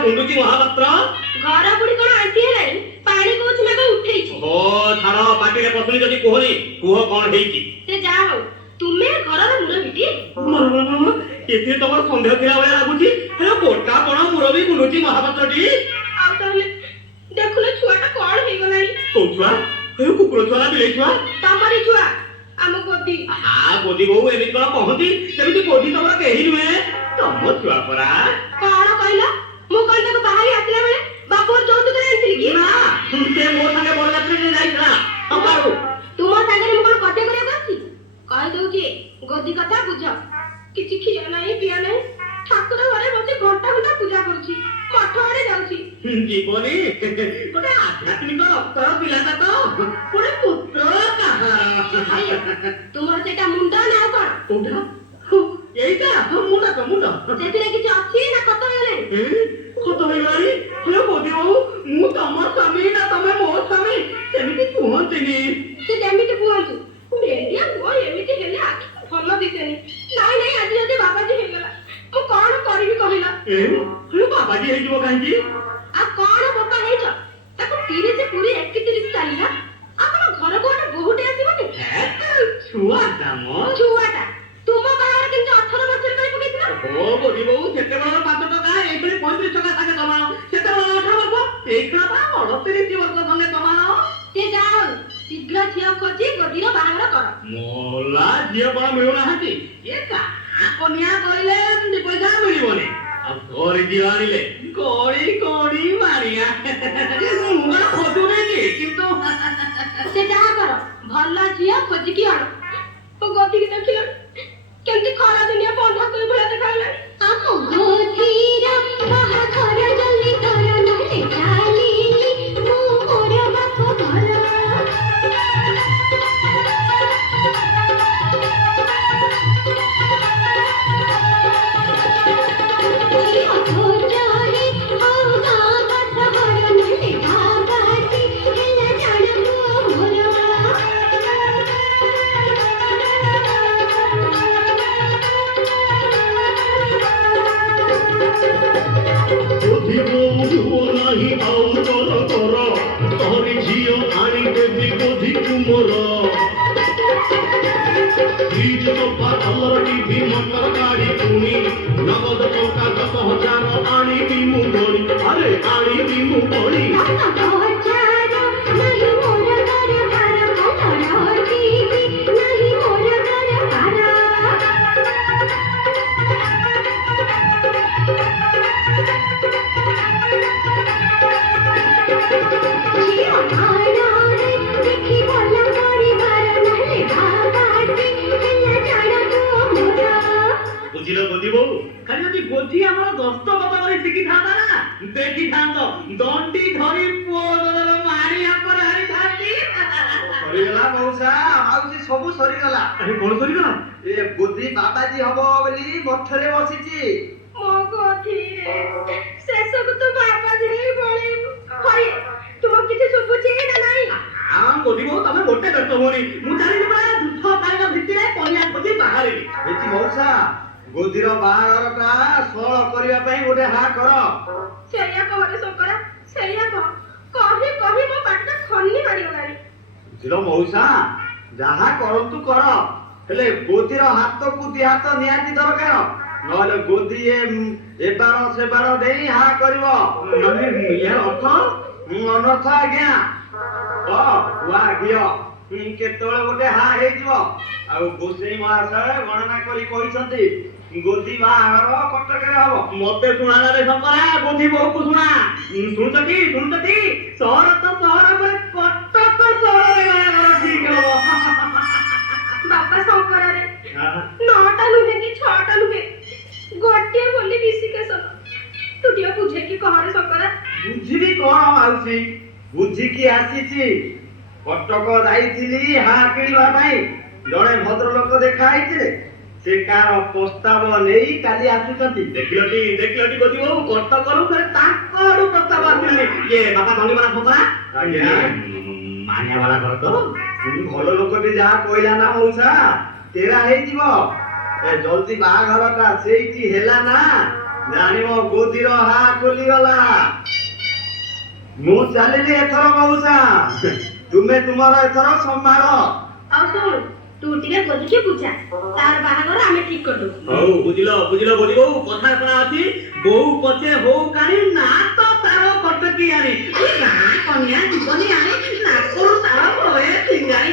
ଗୁଣ୍ଡୁଚି ମହାପାତ୍ର ଘର ବୁଢୀ କଣ ଆଣ୍ଟି ହେଲାଣି ପାଣି କୋଉ ଛୁଆକୁ ଉଠେଇଛି ଓ ଛାଡ ପାଟିରେ ପ୍ରଶ୍ନ ଯଦି କୁହନି କୁହ କଣ ହେଇଛି? ସେ ଯାହା ହଉ ତୁମେ ଘରର ମୁରବିଟି। ଏଥିରେ ତମର ସନ୍ଦେହ ଥିଲା ଭଳିଆ ଲାଗୁଛି। ଗୋଟା କଣ ମୁରବି ବୁଲୁଛି ମହାପାତ୍ରଟି। ଆଉ ତାହେଲେ ଦେଖୁନ ଛୁଆଟା କଣ ହେଇଗଲାଣି। କୋଉ ଛୁଆ? କୁକୁର ଛୁଆ ନା ବିଲେଇ ଛୁଆ? ତମରି ଛୁଆ ଆମ ଗୋଦି। ବୋଧି ବୋଉ ଏମିତି କଣ କହନ୍ତି? ସେମିତି ବୋଧି ତମର କେହି ନୁହେଁ, ତମ ଛୁଆ ପରା। କଣ କହିଲ? ମୁଁ କଣ ତାକୁ ବାହାରି ଆସିଲା ବେଳେ ବାପୁର ଯୌତୁକରେ ଆଣିଥିଲି କି? ନା, ସେ ମୋ ସାଙ୍ଗେ ବରଯାତ୍ରୀରେ ଯାଇଥିଲା। ତୁମ ସାଙ୍ଗରେ ମୁଁ କଣ କଟେ କରିବାକୁ ଆସିଛି? କହିଦଉଛି ଗୋଦି କଥା ବୁଝ। କିଛି ଖିଆ ନାହିଁ ପିଆ ନାହିଁ, ଠାକୁର ଘରେ ବସି ଘଣ୍ଟା ଘଣ୍ଟା ପୂଜା କରୁଛି, ମଠ ଆଡେ ଯାଉଛି। ଜୀବନୀ ଗୋଟେ ଆଧ୍ୟାତ୍ମିକ ରକ୍ତର ପିଲାଟା ତ, ଗୋଟେ ପୁତ୍ର କାହାର। ତୁମର ସେଇଟା ମୁଣ୍ଡ ନା ଆଉ କଣ? କୋଉଟା? ଏଇଟା ମୁଣ୍ଡ। ସେଥିରେ କିଛି ଅଛି ନା ଖତ ହେଇଗଲାଣି? ଖତ ହେଇଗଲାଣି? ବୋଧି ବୋଉ ମୁଁ ତମ ସ୍ୱାମୀ ନା ତମେ ମୋ ସ୍ୱାମୀ ସେମିତି କୁହନ୍ତିନି। ସେ ଯେମିତି କୁହନ୍ତୁ, ଏଣ୍ଡିଆ ପୁଅ ଏମିତି ହେଲେ ଆଖିକୁ ଭଲ ଦିଶେନି। ନାଇଁ ଆଜି ଯଦି ବାବାଜୀ ହେଇଗଲା ମୁଁ କଣ କରିବି କହିଲ? ବାବାଜୀ ହେଇଯିବ କାହିଁକି? ଆଉ କଣ ବୋପା ହେଇଛ? ତାକୁ 30 ପୁରୀ 31 ଚାଲିଲା, ଆପଣ ଘରକୁ ଗୋଟେ ବୋହୂଟେ ଆସିବନି? ଛୁଆଟା ମ ଛୁଆଟା ତୁମ ବାହାଘର କିନ୍ତୁ 18 ବର୍ଷରେ କରି ପକେଇଥିଲା। ବୋଧି ବୋଉ ସେତେବେଳେ 5 ଟଙ୍କା ଏଇଭଳି 35 ଟଙ୍କା ସାଙ୍ଗେ ସମାନ। ସେତେବେଳେ 18 ବର୍ଷ, ଏଇଟା 38 ବର୍ଷ ଖଣ୍ଡେ ସମାନ। ସେ ଯାହା ହଉ ଶୀଘ୍ର ଝିଅ ଖୋଜି ଗୋଦିର ବାହାଘର କର। ମୋଲା ଝିଅ କଣ ମିଳୁନାହାନ୍ତି? ଏ କନ୍ୟା କହିଲେ 2 ପଇସା ମିଳିବନି, ଆଉ ଘରେ ଝିଅ ଆଣିଲେ କଳି ମାରିଆ। ମୁଁ କଣ ଖୋଜୁନି, କିନ୍ତୁ ସେ ଯାହା କର ଭଲ ଝିଅ ଖୋଜିକି ଆଣ। ମୋ ଗୋଦିକି ଦେଖିଲ କେମିତି ଖରା ଦିନିଆ ବନ୍ଧା କୋଇ ଭଳିଆ ଦେଖାଗଲାଣି। ଆମ ଗୋଦିର ବାହାଘର ଜଲ୍ଦି କର, ନହେଲେ ଚାଲିଲି ମୁଁ ମୋର ବାପ ଘର। ଝିଅ ଆଣି ଦେବି ବୋଧି ତୁମର। ଫ୍ରିଜ ସୋଫା କଲର ଟିଭି ମଟର ଗାଡ଼ି ପୁଣି ନଗଦ ଟଙ୍କା 10,000 ଆଣିବି ମୁଁ ଗଣି। ଆରେ ଆଣିବି ମୁଁ ଗଣି। ବୁଝିଲ ଗୋଦି ବୋଉ, ଖାଲି ଯଦି ଗୋଦି ଆମର ଗସ୍ତ ବଦଳରେ ଶିଖିଥାନ୍ତା ନା, ଦେଖିଥାନ୍ତ ଦଣ୍ଡି ଧରି ପୁଅ ମାରି ଉପରେ ହାରିଥାନ୍ତି। ସରିଗଲା ମଉସା, ମାଉସୀ ସବୁ ସରିଗଲା। କଣ ସରିଗଲା? ଏ ବୁଦ୍ଧି ବାବାଜୀ ହବ ବୋଲି ମଠରେ ବସିଛି। ମୋ ଗୋଦିରେ ଶେଷକୁ ତୁ ବାବାଜୀ ହେଇ ପଳେଇବୁ। ହରି ତୁମକୁ କିଛି ଶୁଭୁଛି ନା ନାହିଁ? ଗୋଦି ବୋଉ ତମେ ଗୋଟେ ବ୍ୟସ୍ତ ହୁଅନି, ମୁଁ ଜାଣିଛି ପରା ଦୁଃଖ ପାଇବା ଭିତରେ କନ୍ୟା ଖୋଜି ବାହାରିବି। ଏଠି ମଉସା ଗୋଦିର ବାହାଘରଟା ସଳ କରିବା ପାଇଁ ଗୋଟେ ହା କର। ସେଇଆ କହରେ ଶଙ୍କରା, ସେଇଆ କହି ମୋ ପାଟିଟା ଖନି ମାରିଗଲାଣି। ବୁଝିଲ ମଉସା, ଯାହା କରନ୍ତୁ କର, ହେଲେ ଗୋଦିର ହାତକୁ 2 ହାତ ନିହାତି ଦରକାର, ନହେଲେ ଗୋଦି ଏବାର ସେବାର ଦେଇ ହା କରିବ। ଅନର୍ଥ ଆଜ୍ଞା। ଗୁଆ ଘିଅ କେତେବେଳେ ଗୋଟେ ହା ହେଇଯିବ। ଆଉ ଗୋସେଇ ମହାଶୟ ଗଣନା କରି କହିଛନ୍ତି ଗୋଦି ବାହାଘର କଟକରେ ହବ। ମତେ ଶୁଣାରେ ଶଙ୍କରା, ଗୋଦି ବୋଉକୁ ଶୁଣା। ଶୁଣୁଛନ୍ତି ସହର ତ ସହର ପରେ କଟକ ସହରରେ ବାହାଘର ଠିକ ହବ। ବାପା ଶଙ୍କରାରେ 9ଟା ନୁହେଁ କି 6ଟା ନୁହେଁ, ଗୋଟିଏ ବୋଲି ବିଶିକେଶନ। ତୁ ଟିକେ ବୁଝେଇକି କହରେ ଶଙ୍କରା। ବୁଝିବି କଣ ମାଉସୀ, ବୁଝିକି ଆସିଛି। କଟକ ଯାଇଥିଲି ହା କିଣିବା ପାଇଁ, ଜଣେ ଭଦ୍ରଲୋକ ଦେଖା ହେଇଥିଲେ, ସେ କାର ପ୍ରସ୍ତାବ ନେଇ କାଲି ଆସୁଛନ୍ତି। ଦେଖିଲଟି ଗୋଦି ବୋଉ, କଟକରୁ ଫେରେ ତାଙ୍କ ଆଡୁ ପ୍ରସ୍ତାବ ଆସିଲାଣି। କିଏ ବାପା ଦଣ୍ଡିବାଲା ଶଙ୍କରା? ଆଜ୍ଞା ମାନିଆ ବାଲା ଘର ତ। ଭଲ ଲୋକଟି ଯାହା କହିଲା ନା ମଉସା, ତେରା ହେଇଯିବ। ଏ ଜଲ୍ଦି ବାହାଘରଟା ସେଇଠି ହେଲା ନା, ଜାଣିବ ଗୋଦିର ହା ଖୋଲିଗଲା। ମୁଁ ଚାଲିଲି ଏଥର ମଉସା। ତୁମେ ତୁମର ଏଥର ସମ୍ଭାଳ। ଆଉ ଶୁଣ ତୁ ଟିକେ ଖୋଜିକି ବୁଝା ତାର ବାହାଘର ଆମେ ଠିକ କରିଦବୁ। ହଉ ବୁଝିଲ ବୁଝିଲ ବୋଲି ବୋଉ କଥା ଶୁଣା ଅଛି ବୋଉ ପଛେ ହଉ କାଣି ନା ତ ତାର କଟକି ଆଣି ନା କନ୍ୟା ଜୀବନୀ ଆଣି ନାକରୁ ତାର ବଳେ ସିଙ୍ଗାଣି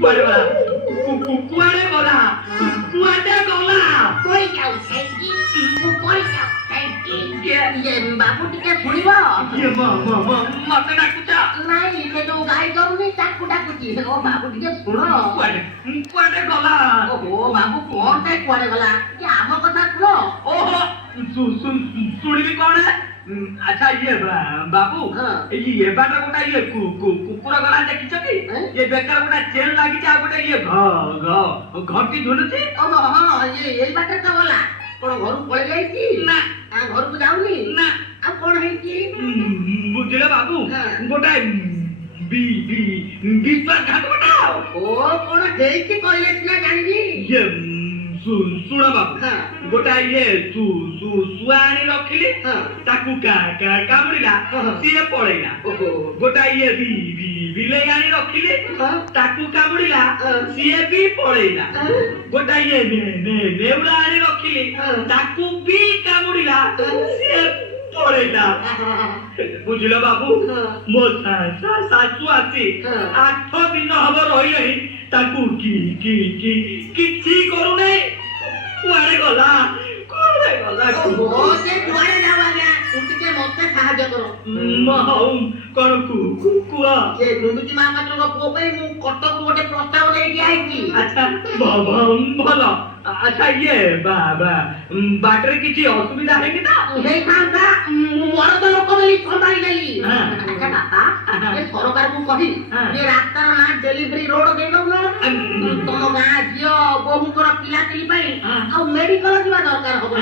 କୁଆଡେ ଗଲା କୁଆଡେ ଗଲା କୁଆଡେ ଗଲା କই ଯାଉଛନ୍ତି ମୁଁ କଇ ଯାଉଛନ୍ତି ବାବୁ ଟିକେ ଶୁଣିବ ମତେ ଡାକୁଛ ନାଇଁ ସେ ଯୋଉ ଗାଈ କରୁନି ତାକୁ ଡାକୁଛି ଓ ବାବୁ ଟିକେ ଶୁଣ କୁଆଡେ ଗଲା ଓହୋ ବାବୁ କଣ ପାଇଁ କୁଆଡେ ଗଲା ଟିକେ ଆମ କଥା ଶୁଣ ଓହୋ ଶୁଣିବି କଣ ଆଚ୍ଛା ଇଏ ବାବୁ ଇଏ ବାଟ ଗୋଟା ଇଏ କୁକୁର ଗଲା ଦେଖିଛ କି ଇଏ ବେକାର ଗୋଟା ଚେନ୍ ଲାଗିଛି ଆଉ ଗୋଟେ ଇଏ ଘଣ୍ଟି ଝୁଲୁଛି ଓହୋ ହଁ ଏଇ ବାଟରେ ତ ଗଲା କଣ ଘରକୁ ପଳେଇ ଯାଇଛି ନା ଘରକୁ ଯାଉନି ନା ଆଉ କଣ ହେଇଛି ବୁଝିଲେ ବାବୁ ଗୋଟା ବିଶ୍ୱାସଘାତ ଗୋଟା ଓ କଣ ହେଇଛି କହିଲେ ସିନା ଜାଣିବି ଇଏ ଶୁଣ ବାବୁ ଗୋଟା ଇଏ ଶୁଆ ଆଣି ରଖିଲି ତାକୁ କାମୁଡିଲା ସିଏ ପଳେଇଲା ଗୋଟା ଇଏ ବିଲେଇ ଆଣି ରଖିଲି ତାକୁ କାମୁଡିଲା ସିଏ ବି ପଳେଇଲା ଗୋଟା ଇଏ ନେଉଳା ଆଣି ରଖିଲି ତାକୁ ବି କାମୁଡିଲା ସିଏ ପଳେଇଲା ବୁଝିଲ ବାବୁ ମୋ ଶାଶୁ ଆସି 8 ଦିନ ହବ ରହିଲେଣି ତାକୁ କିଛି କରୁନାହିଁ କୁଆଡେ ଗଲା କୁଆଡେ ଗଲା କୁଆଡେ ଯାଉ ଆଜ୍ଞା ତୁ ଟିକେ ମତେ ସାହାଯ୍ୟ କର ହଉ କଣ କୁହ ସେ ଗୁଣ୍ଡୁଚି ମାମାଙ୍କ ପୁଅ ପାଇଁ ମୁଁ କଟକ ଗୋଟେ ପ୍ରସ୍ତାବ ନେଇକି ଆଇଛି ଆଚ୍ଛା ଭଲ ଆଚ୍ଛା ଇଏ ବାଟରେ କିଛି ଅସୁବିଧା ହେଇନି ତ ହେଇଥାନ୍ତା ମୋର ତ ଲୋକ ବୋଲି ସମ୍ଭାଳି ଦେଲି ଆଚ୍ଛା ବାପା ଏ ସରକାରକୁ କହି ଏ ରାସ୍ତାର ନା ଡେଲିଭରି ରୋଡ ଦେଇଦଉନ ତମ ଗାଁ ଝିଅ ବୋହୂଙ୍କର ପିଲାପିଲି ପାଇଁ ଆଉ ମେଡିକାଲ ଯିବା ଦରକାର ହବ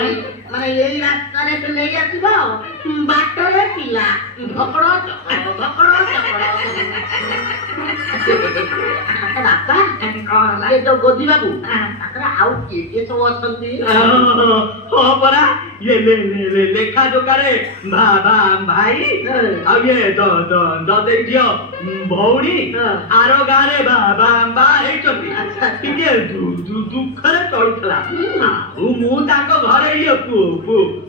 ମାନେ ଏଇ ରାସ୍ତାରେ ସେ ନେଇ ଆସିବ ବାଟରେ ପିଲା ଧକଡ ଚକଡ ବାପା ଏ ଯୋଉ ଗୋଦି ବାବୁ ତାଙ୍କର ଆଉ କିଏ ସବୁ ଅଛନ୍ତି ହଁ ପରା ଇଏ ଲେଖା ଦୋକାନରେ ଭାଇ ଆଉ ଇଏ ଦଦେଇ ଝିଅ ଭଉଣୀ ଆର ଗାଁରେ ବାହା ହେଇଛନ୍ତି ଟିକେ ଦୁଃଖରେ ଚଳୁଥିଲା ଆଉ ମୁଁ ତାଙ୍କ ଘରେ ଇଏ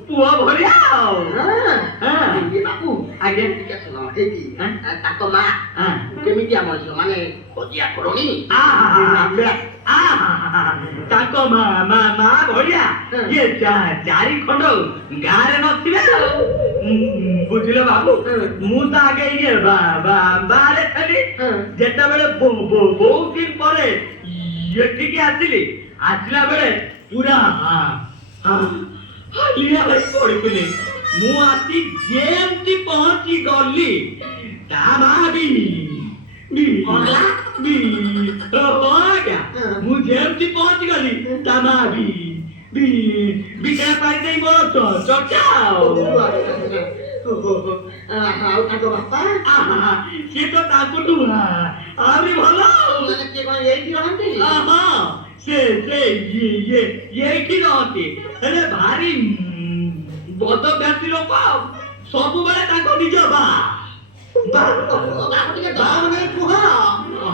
ପୁଅ ଭଳିଆ ଆଉ ବାବୁ ଆଜ୍ଞା ଟିକେ ଶୁଣ ଏଇଠି ତାଙ୍କ ମା କେମିତିଆ ମଣିଷ ମାନେ ଖୋଜିଆ କରଣି ତାଙ୍କ ମା ଭଳିଆ ଇଏ 4 ଖଣ୍ଡ ଗାଁରେ ନଥିବେ ବୁଝିଲ ବାବୁ ମୁଁ ତ ଆଗେ ଇଏ ବାହାରେ ଥିଲି ଯେତେବେଳେ ବହୁତ ଦିନ ପରେ ଏଠିକି ଆସିଲା ବେଳେ ପୁରା ହାଲିଆ ହେଇ ପଡିଥିଲି ମୁଁ ଆସି ଯେମିତି ପହଞ୍ଚି ଗଲି ତା ମା ମୁଁ ଯେମିତି ପହଞ୍ଚି ଗଲି ତା ମା ବିଛଣା ପାରି ଦେଇ ମୋର ଚର୍ଚ୍ଚା ଆଉ ତାଙ୍କ ବାପା ସିଏ ତ ତାଙ୍କଠୁ ଆହୁରି ଭଲ ମାନେ କିଏ କଣ ଏଇଠି ରହନ୍ତି ସେ ଏଇଠି ରହନ୍ତି ହେଲେ ଭାରି ବଦଭ୍ୟାସୀ ଲୋକ ସବୁବେଳେ ତାଙ୍କ ନିଜ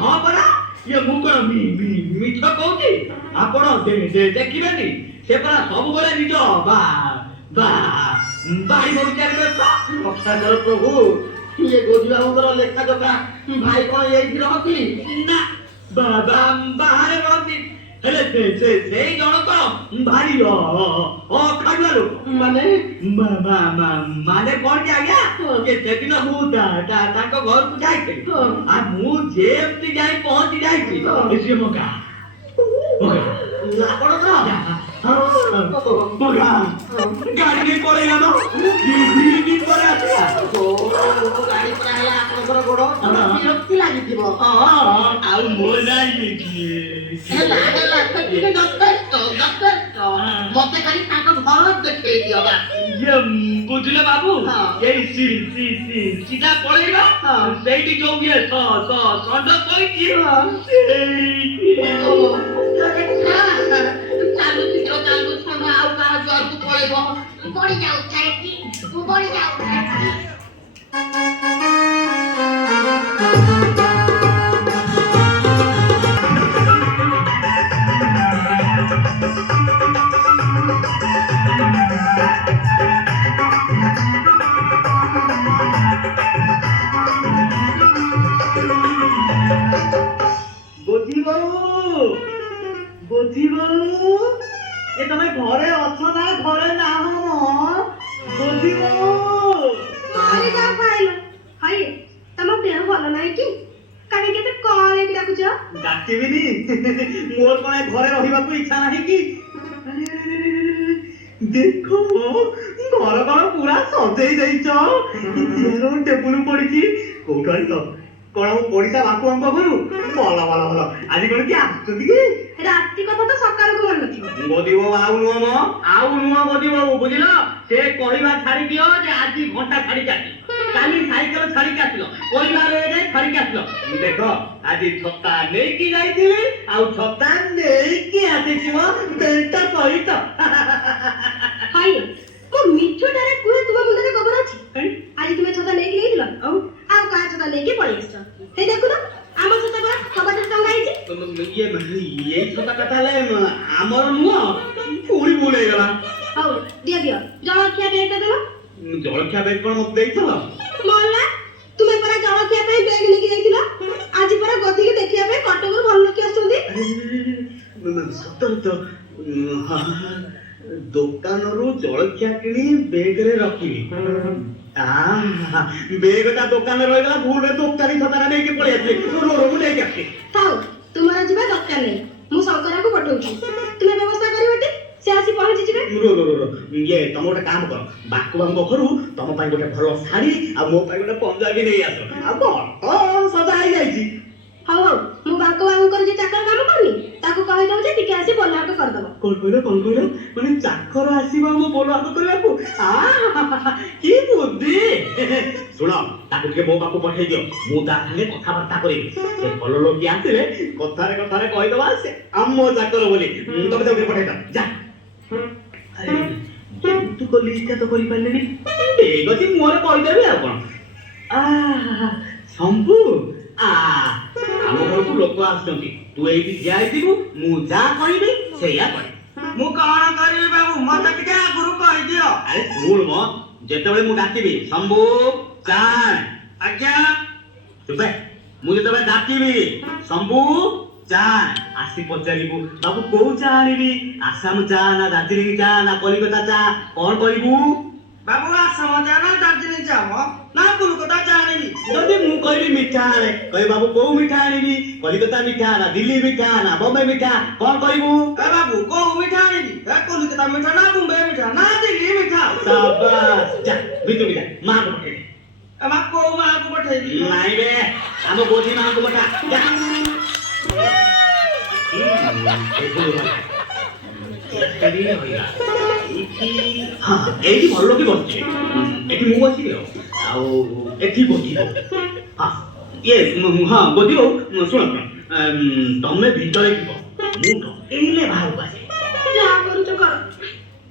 ହଁ ପରା ଇଏ ମୁଁ କଣ ମିଛ କହୁଛି ଆପଣ ଦେଖିବେନି ସେ ପରା ସବୁବେଳେ ନିଜ ବାଡ଼ି ବଗିଚାରେ ବ୍ୟସ୍ତ ପ୍ରଭୁ ଇଏ ଗୋଜିବାବୁଙ୍କର ଲେଖା ଜୋକା ଭାଇ କଣ ଏଇଠି ରହନ୍ତି ନା ବାହାରେ ରହନ୍ତି ହେଲେ ସେଇ ଜଣକ ଭାରି ଅଖାଡୁଆ ଲୋକ ମାନେ ମାନେ କଣ କି ଆଜ୍ଞା ସେଦିନ ମୁଁ ତାଙ୍କ ଘରକୁ ଯାଇଥିଲି ଆଉ ମୁଁ ଯେମିତି ଯାଇ ପହଞ୍ଚି ଯାଇଛି ସିଏ ମୋ ଗାଁ ଆପଣଙ୍କର बघा गाडी पळेला ना भिडी ପରେ ଆସିଲା ଗାଡି ପୁରା ହେଲା ଆପଣଙ୍କର ଗୋଡ ବିରକ୍ତି ଲାଗିଥିବ ଆଉ ମୋ ନାହିଁ ହେଲା ହେଲା ଟିକେ ଯଥେଷ୍ଟ ମତେ ଖାଲି ତାଙ୍କ ଘର ଦେଖେଇ ଦିଅ ବା ବୁଝିଲେ ବାବୁ ହଁ। ଏଇ ସିଧା ପଳେଇବା ସେଇଠି ଯୋଉ ଇଏ ଷଣ୍ଢ କହିଛି ସେଇଠି ଚାଲୁ ଶୀଘ୍ର ଚାଲୁ ଶୁଣ ଆଉ କାହା ଜୁଆରକୁ ପଳେଇବ ପଡି ଯାଉଥାଏ କି ପଡି ଯାଉଥାଏ ବୁଝିବ ଏ ତମେ ଘରେ ଅଛ ନା ଘରେ ନାହଁ ବୁଝିବ ଘରେ ଯାଅ ଖାଇଲ ହାଏ ତମ ଦେହ ଭଲ ନାହିଁ କି କାହିଁ କେତେ କଣ ହେଇକି ଡାକୁଛ ଡାକିବିନି ମୋର କଣ ଏ ଘରେ ରହିବାକୁ ଇଚ୍ଛା ନାହିଁ କି ଦେଖ ଘର କଣ ପୁରା ସଜେଇ ଦେଇଛ ଚେୟାର ଟେବୁଲ ପଡିଛି କୋଉଠୁ ଆଣିଛ କଣ ପଡିଶା ବାପୁଙ୍କ ଘରୁ ଭଲ ଭଲ ଭଲ ଆଜି କଣ କି ଆସୁଛନ୍ତି କି ରାତି କଥା ତ ସକାଳକୁ ମନେ ନଥିବ ଗଦିବ ଆଉ ନୁହଁ ଗଦିବ ବୁଝିଲ ସେ କହିବା ଛାଡି ଦିଅ ଯେ ଆଜି ଘଣ୍ଟା ଛାଡିକି ଆସିଲ କାଲି ସାଇକେଲ ଛାଡିକି ଆସିଲ କହିବା ବେଳେ ଛାଡିକି ଆସିଲ ଦେଖ ଆଜି ଛତା ନେଇକି ଯାଇଥିଲି ଆଉ ଛତା ନେଇକି ଆସିଯିବ ବେଲ୍ଟ ସହିତ ହାଏ ମୁଁ ମିଛଟାରେ କୁହେ ତୁମ ମୁଣ୍ଡରେ ଗୋବର ଅଛି ଆଜି ତୁମେ ଛତା ନେଇକି ଯାଇଥିଲ ଆଉ କାହା ଛତା ନେଇକି ପଳେଇ ଆସିଛ ହେଇ ଦେଖୁନ ଆମ ଛତା ପରା କବାଟରେ ଟଙ୍ଗା ହେଇଛି ଏଇ ଛତା କଥା ହେଲେ ଆମର ନୁହଁ ପୁଣି ଭୁଲ ହେଇଗଲା ହଉ ଦିଅ ଜଳଖିଆ ବେଗଟା ଦେବ ଜଳଖିଆ ବେଗ କଣ ମତେ ଦେଇଥିଲ ମଲା ତୁମେ ପରା ଜଳଖିଆ ପାଇଁ ବେଗ ନେଇକି ଯାଇଥିଲ ଆଜି ପରା ଗଦିକି ଦେଖିବା ପାଇଁ କଟକରୁ ଭଲ ଲୋକ ଆସୁଛନ୍ତି ସତରେ ତ ଦୋକାନରୁ ଜଳଖିଆ କିଣି ବେଗରେ ରଖିଲି ବେଗଟା ଦୋକାନରେ ରହିଗଲା ଭୁଲରେ ଦୋକାନୀ ଛତାଟା ନେଇକି ପଳେଇ ଆସିଲି ମୁଁ ନେଇକି ଆସିଲି ଥାଉ ତୁମର ଯିବା ଦରକାର ନାହିଁ ମୁଁ ଶଙ୍କରାକୁ ପଠଉଛି ତୁମେ ବ୍ୟବସ୍ଥା କରିବଟି ସେ ଆସି ପହଞ୍ଚିଯିବେ ଇଏ ତମ ଗୋଟେ କାମ କର ବାକୁବାଙ୍କ ଘରୁ ତମ ପାଇଁ ଗୋଟେ ଭଲ ଶାଢୀ ଆଉ ମୋ ପାଇଁ ଗୋଟେ ପଞ୍ଜାବୀ ନେଇ ଆସ ଆଉ କଣ ସଜା ହେଇଯାଇଛି ହଉ ମୁଁ ବାଙ୍କ ବାବୁଙ୍କର ଯେ ଚାକର କାମ କରୁନି ତାକୁ କହିଦଉ ଯେ ଟିକେ ଆସି ବୋଲ ହାକ କରିଦବ କଣ କହିଲ ମାନେ ଚାକର ଆସିବ ଆମ ବୋଲ ହାକ କରିବାକୁ କି ବୁଦ୍ଧି ଶୁଣ ତାକୁ ଟିକେ ମୋ ପାଖକୁ ପଠେଇ ଦିଅ ମୁଁ ତା ସାଙ୍ଗେ କଥାବାର୍ତ୍ତା କରିବି ସେ ଭଲ ଲୋକ ଆସିଲେ କଥାରେ କହିଦବା ସେ ଆମ ଚାକର ବୋଲି ତମେ ତାକୁ ପଠେଇଦ ଯା ତୁ ଲିଷ୍ଟ ତ କରିପାରିଲେନି ଠିକ ଅଛି ମୁହଁରେ କହିଦେବି ଆଉ କଣ ଶମ୍ଭୁ ଆମ ଘରକୁ ଲୋକ ଆସୁଛନ୍ତି ତୁ ଏଇଠି ଯାଇଥିବୁ ମୁଁ ଯାହା କହିବି ସେଇଆ କରିବି ମୁଁ କଣ କରିବି ବାବୁ ମତେ ଟିକେ ଆଗରୁ କହିଦିଅ ଆରେ ଶୁଣ ମ ଯେତେବେଳେ ମୁଁ ଡାକିବି ଶମ୍ଭୁ ଚାଲ ଆଜ୍ଞା ଚୁପେ ମୁଁ ଯେତେବେଳେ ଡାକିବି ଶମ୍ଭୁ ଚାଲ ଆସି ପଚାରିବୁ ବାବୁ କୋଉ ଚା ଆଣିବି ଆସାମ ଚା ନା ଦାର୍ଜିଲିଂ ଚା ନା କଲିକତା ଚା କଣ କରିବୁ ବାବୁ ଆସାମ ଚା ନା ଦାର୍ଜିଲିଂ ଚା ମ ନା କୋଲକାତା ଚା ଆଣିବି ଯଦି ମୁଁ କହିବି ମିଠା ଆଣେ କହିବି ବାବୁ କୋଉ ମିଠା ଆଣିବି କଲିକତା ମିଠା ନା ଦିଲ୍ଲୀ ମିଠା ନା ବମ୍ବେ ମିଠା କଣ କରିବୁ ଏ ବାବୁ କୋଉ ମିଠା ଆଣିବି ଏ କୋଲକାତା ମିଠା ନା ବମ୍ବେ ମିଠା ନା ଦିଲ୍ଲୀ ମିଠା ସାବାସ୍ ଯା ଭିତରକୁ ଯା ମାଆକୁ ପଠେଇଦେ ଏ ମା କୋଉ ମାକୁ ପଠେଇବି ନାଇଁ ରେ ଆମ ବୋଝି ମାଆଙ୍କୁ ପଠା ଯା ଏଇଠି ଭଲ ଲୋକ ବସିଛି ଏଠି ମୁଁ ବସିବି ଆଉ ଏଠି ବସିବ ହଁ ବସିବ ଶୁଣ ତମେ ଭିତରେ ଥିବ ମୁଁ ଡକେଇଲେ ବାହାରକୁ ଆସେ ଯାହା କରୁଛ କର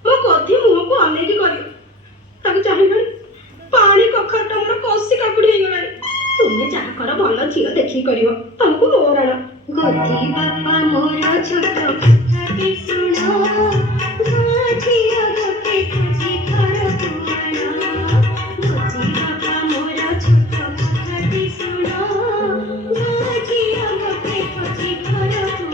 ମୋ କଥି ମୁହଁକୁ ଅନେଇକି କରିବ ତାକୁ ଚାହିଁବନି ପାଣି କଖାରୁଟା ମୋର କଷି କାକୁଡି ହେଇଗଲାଣି ତୁମେ ଯାହା କର ଭଲ ଝିଅ ଦେଖିକି କରିବ ତମକୁ ମୋରାଣ ଗତି ବାପା ମୋର ଛୋଟ କଥାଟି ଶୁଣ ଝିଅ ଗୋଟେ ଖୋଜି ଘରକୁ ଆଣ ଗତି ବାପା ମୋର ଛୋଟ କଥାଟି ଶୁଣ ଝିଅ ଗୋଟେ ଖୋଜି ଘରକୁ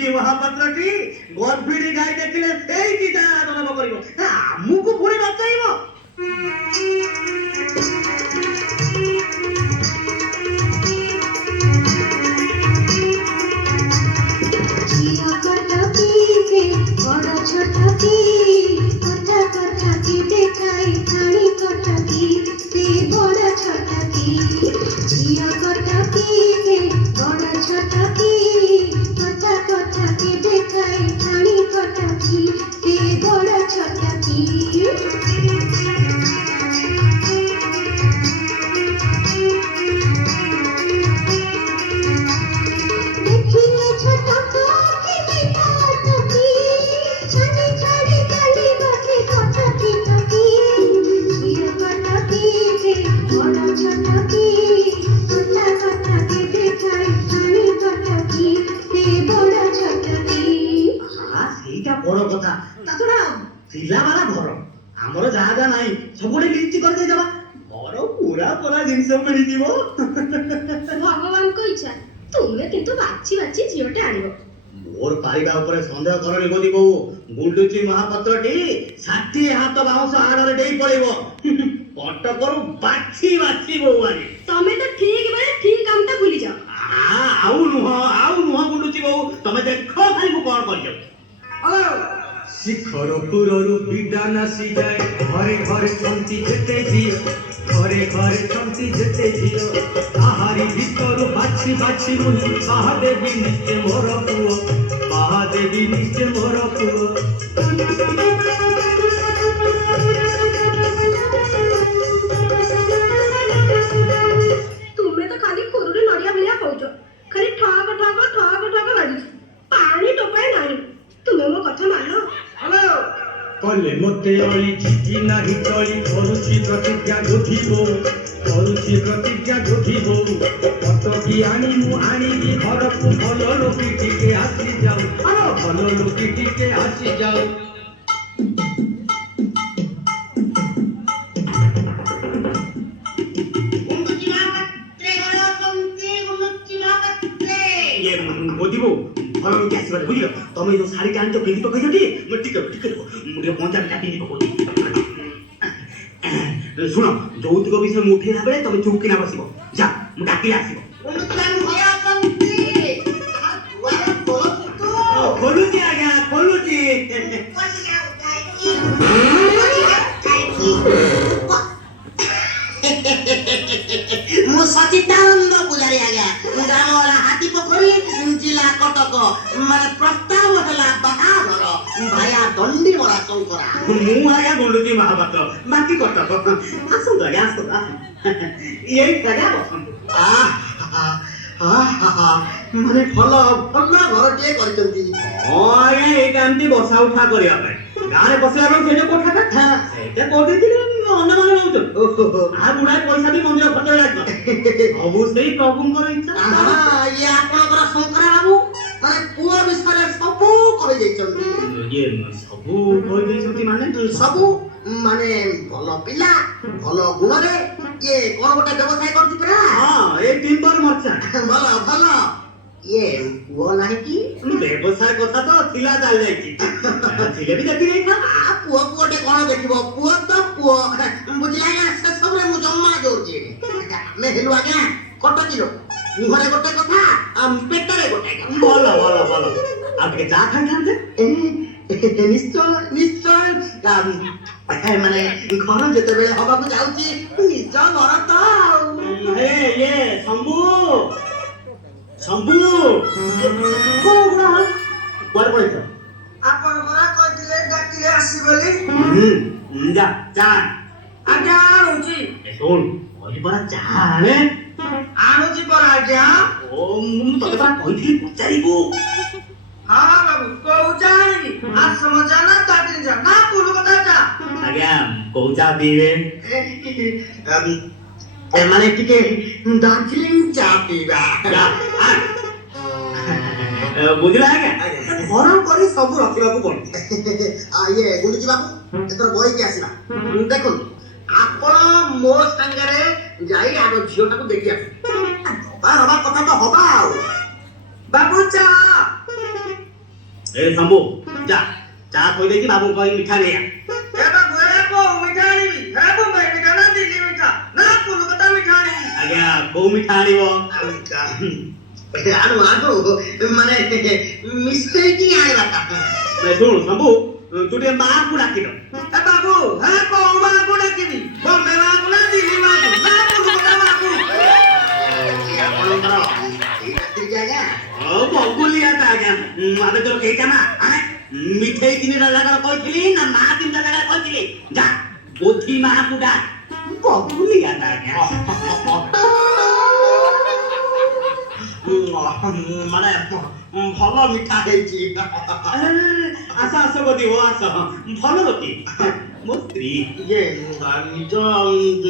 ଗୁଣ୍ଡୁଚି ମହାପାତ୍ରଟି ଗର୍ଭିଣୀ ଗାଈ ଦେଖିଲେ ସେଇ ଚିତା ଜନ୍ମ କରିବ ଆମକୁ ପୁଣି ବଚାଇବ। ଝିଅ କଟକି ସେ ବଡ଼ ଛୋଟକି କଥା କଥାକି ଦେଖାଇ ଛାଣି କଟକି ସେ ବଡ଼ ଛୋଟକି ଝିଅ କଟକି ସେ ବଡ଼ ଛୋଟକି କଥା କଥାକି ଦେଖାଇ ଛାଣି କଟକି ସେ ବଡ଼ ଛୋଟକି ଦେଖିଲେ ଛୋଟକ କି କଟକି ଛାଣି ଛାଣି କାଲି ବସେ କଟକି ଟକି ଝିଅ କଟକି ସେ ବଡ଼ ଛୋଟକି କଥା କଥାକି ଦେଖାଇ ଛାଣି କଟକି ସେ ବଡ଼ ଛୋଟକି ସେଇଟା ବଡ କଥା ତା ଛଡା ପିଲାବାଲା ଘର ଆମର ଯାହା ଯାହା ନାହିଁ ସବୁଠି ଲିଷ୍ଟ କରିଦେଇଦବା ଘର ପୁରା ପୁରା ଜିନିଷ ମିଳିଯିବ। ଭଗବାନଙ୍କ ଇଚ୍ଛା ତୁମେ କିନ୍ତୁ ବାଛି ବାଛି ଝିଅଟେ ଆଣିବ। ମୋର ପାଇବା ଉପରେ ସନ୍ଦେହ କରନି ଗୋଦି ବୋଉ ଗୁଣ୍ଡୁଚି ମହାପାତ୍ରଟି 60 ହାତ ବାଉଁଶ ଆଡରେ ଡେଇ ପଳେଇବ କଟକରୁ ବାଛି ବାଛି ବୋଉ ଆଣି ତମେ ତ ଠିକ ବେଳେ ଠିକ କାମଟା ଭୁଲି ଯାଅ। ଆଉ ନୁହଁ ଗୁଣ୍ଡୁଚି ବୋଉ ତମେ ଦେଖ ଖାଲି ମୁଁ କଣ କରିଯାଉଛି। ଶିଖରପୁରରୁ ବିଡ଼ା ନାସିଯାଏ ଘରେ ଘରେ ଛନ୍ତି ଯେତେ ଝିଅ ଘରେ ଘରେ ଛନ୍ତି ଯେତେ ଝିଅ ତାହାରି ଭିତରୁ ବାଛି ବାଛି ମୁହିଁ ବାହା ଦେବି ନିଜେ ମୋର ପୁଅ ବାହା ଦେବି ନିଜେ ମୋର ପୁଅ। ତୁମେ ତ ଖାଲି ଖୁରୁରେ ନଡ଼ିଆ ଭଳିଆ କହୁଛ ଖାଲି ଠକ ଠକ ଠକ ଠକ ବାଜୁଛି ପାଣି ଟୋପାଏ ନାହିଁ। ତୁମେ ମୋ କଥା ମାନ। କଲେ ମୋତେ ଅଳି ଝିକି ନାହିଁ ଚଳି କରୁଛି ପ୍ରତିଜ୍ଞା ଗୋଧିବ କରୁଛି ପ୍ରତିଜ୍ଞା ଗୋଧିବ କଟକି ଆଣି ମୁଁ ଆଣିବି ଘରକୁ ଭଲ ଲୋକି ଟିକେ ଆସିଯାଉ ଭଲ ଲୋକି ଟିକେ ଆସିଯାଉ। ଇଏ ଗୋଦି ବୋଉ ଭଲ ଲୋକ ଆସିବାରେ ବୁଝିଲ ତମେ ଯୋଉ ଶାଢୀ ଆଣିଛ ପିନ୍ଧି ପକେଇଛ ମୁଁ ଟିକେ ମୁଁ ଟିକେ ପଞ୍ଜାବୀ ପିନ୍ଧି ପକଉଛି। ଶୁଣ ଯୌତୁକ ବିଷୟ ମୁଁ ଉଠେଇଲା ବେଳେ ତମେ ଚୁପ୍ କିନା ବସିବ ଯା ମୁଁ ଡାକିଲେ ଆସିବ। ଖୋଲୁଛି ଆଜ୍ଞା ଖୋଲୁଛି। ମୁଁ ସଚିଦାନନ୍ଦ ପୂଜାରୀ ଆଜ୍ଞା ଗ୍ରାମ ହେଲା ହାତୀ ପୋଖରୀ ଜିଲ୍ଲା କଟକ ମାନେ ପ୍ରସ୍ତାବ ହେଲା ବାହାଘର ଭାୟା ଦଣ୍ଡି ମରା ଶଙ୍କରା। ମୁଁ ଆଜ୍ଞା ଗୁଣ୍ଡୁଚି ମହାପାତ୍ର ବାକି କଟକ ଆସନ୍ତୁ ଆଜ୍ଞା ଆସନ୍ତୁ ଏଇ ଆଜ୍ଞା ବସନ୍ତୁ। ମାନେ ଭଲ ଭଲ ଘରଟିଏ କରିଛନ୍ତି। ହଁ ଆଜ୍ଞା ଏଇଟା ଏମିତି ବସା ଉଠା କରିବା ପାଇଁ ଗାଁରେ ବସିବା ପାଇଁ ସେ ଯୋଉ କୋଠାଟା ସେଇଟା କରିଦେଇଥିଲେ ଅନ୍ୟମାନେ ନଉଛନ୍ତି ଆଉ ଗୁଡାଏ ପଇସା ବି ମନ୍ଦିର ଖର୍ଚ୍ଚ ଲାଗିବ ସବୁ ସେଇ ପ୍ରଭୁଙ୍କର ଇଚ୍ଛା। ଇଏ ଆପଣଙ୍କର ଶଙ୍କରା ବାବୁ ମାନେ ପୁଅ ବିଷୟରେ ସବୁ କହିଦେଇଛନ୍ତି। ଇଏ ସବୁ କହିଦେଇଛନ୍ତି ମାନେ ସବୁ ମାନେ ଭଲ ପିଲା ଭଲ ଗୁଣରେ ଇଏ କଣ ଗୋଟେ ବ୍ୟବସାୟ କରୁଛି ପରା। ହଁ ଏଇ ଟିମ୍ବର ମର୍ଚାଣ୍ଟ ଭଲ ଭଲ ଇଏ ପୁଅ ନାହିଁ କି ବ୍ୟବସାୟ କଥା ତ ଥିଲା ଚାଲି ଯାଇଛି ଥିଲେ ବି ଦେଖି ଦେଇଥା। ପୁଅ ପୁଅଟେ କଣ ଦେଖିବ ପୁଅ ତ ପୁଅ ବୁଝିଲା ଆଜ୍ଞା ସେସବୁରେ ମୁଁ ଜମା ଦଉଛି ଆମେ ହେଲୁ ଆଜ୍ଞା କଟକିର ମୁହଁରେ ଗୋଟେ କଥା ପେଟରେ ଗୋଟେ କଥା। ଭଲ ଭଲ ଭଲ ଆଉ ଟିକେ ଚା ଖାଇଥାନ୍ତେ। ନିଶ୍ଚୟ ନିଶ୍ଚୟ ମାନେ ଘର ଯେତେବେଳେ ହବାକୁ ଯାଉଛି ନିଜ ଘର ତ ଆଉ। ଇଏ ଶମ୍ଭୁ ଶମ୍ଭୁ କୁଆଡେ ପଳେଇଛ? ଆପଣ ପରା କହିଥିଲେ ଡାକିଲେ ଆସିବ ବୋଲି। ଯା ଚା ଆଜ୍ଞା ଆଣୁଛି ଶୁଣ କହିଲି ପରା ଚା ଆଣେ। ଆଣୁଛି ପରା ଆଜ୍ଞା। ଓ ମୁଁ ତତେ ପରା କହିଥିଲି ପଚାରିବୁ। ହଁ ବାବୁ କୋଉ ଚା ଆଣିବି ଆଶ୍ରମ ଚା ନା କାଟିନି ଚା ନା ପୁଲ କଥା ଚା। ଆଜ୍ଞା କୋଉ ଚା ପିଇବେ? ମାନେ ଟିକେ ଦାର୍ଜିଲିଂ ଚା ପିଇବା। ବୁଝିଲା ଆଜ୍ଞା ଘର କରି ସବୁ ରଖିବାକୁ ପଡୁଛି। ଇଏ ଗୁଣ୍ଡୁଚି ବାବୁ ଏଥର ବହିକି ଆସିବା ଦେଖନ୍ତୁ ଆପଣ ମୋ ସାଙ୍ଗରେ ଯାଇ ଆଗ ଝିଅଟାକୁ ଦେଖି ଆସିବେ ହବା କଥା ତ ହବା ଆଉ। ବାବୁ ଚା ए शंभू जा चा खोई देगी बाबू कोई मिठा नहीं है ए बाबू ए को मिठा आनिबी ए बम्बई मिठा ना दिल्ली मिठा ना कोलकाता मिठा आनिबी आज्ञा को मिठा आनिबो ଆଣୁ ଆଣୁ ମାନେ ମିଶେଇକି ଆଣିବା କଥା मैं सुन शंभू तू टे मां को डाकी दो ए बाबू ए को मां को डाकिबी बम्बई मां को ना दिल्ली मां को ना कोलकाता मां को ଆପଣଙ୍କର ଏଇଟା ଟିକେ ଆଜ୍ଞା ओ बंगुलिया ता आज्ञा माने तो के काना आने मिठाई दिन जागा कहथिली ना मां दिन जागा कहथिली जा बुद्धि मां को डाक बंगुलिया ता आज्ञा ମାନେ ଭଲ ମିଠା ହେଇଛି ଆସ ଆସ ଗଦି ଓ ଆସ ଭଲ ରତି ମୋ ସ୍ତ୍ରୀ ଇଏ ନିଜ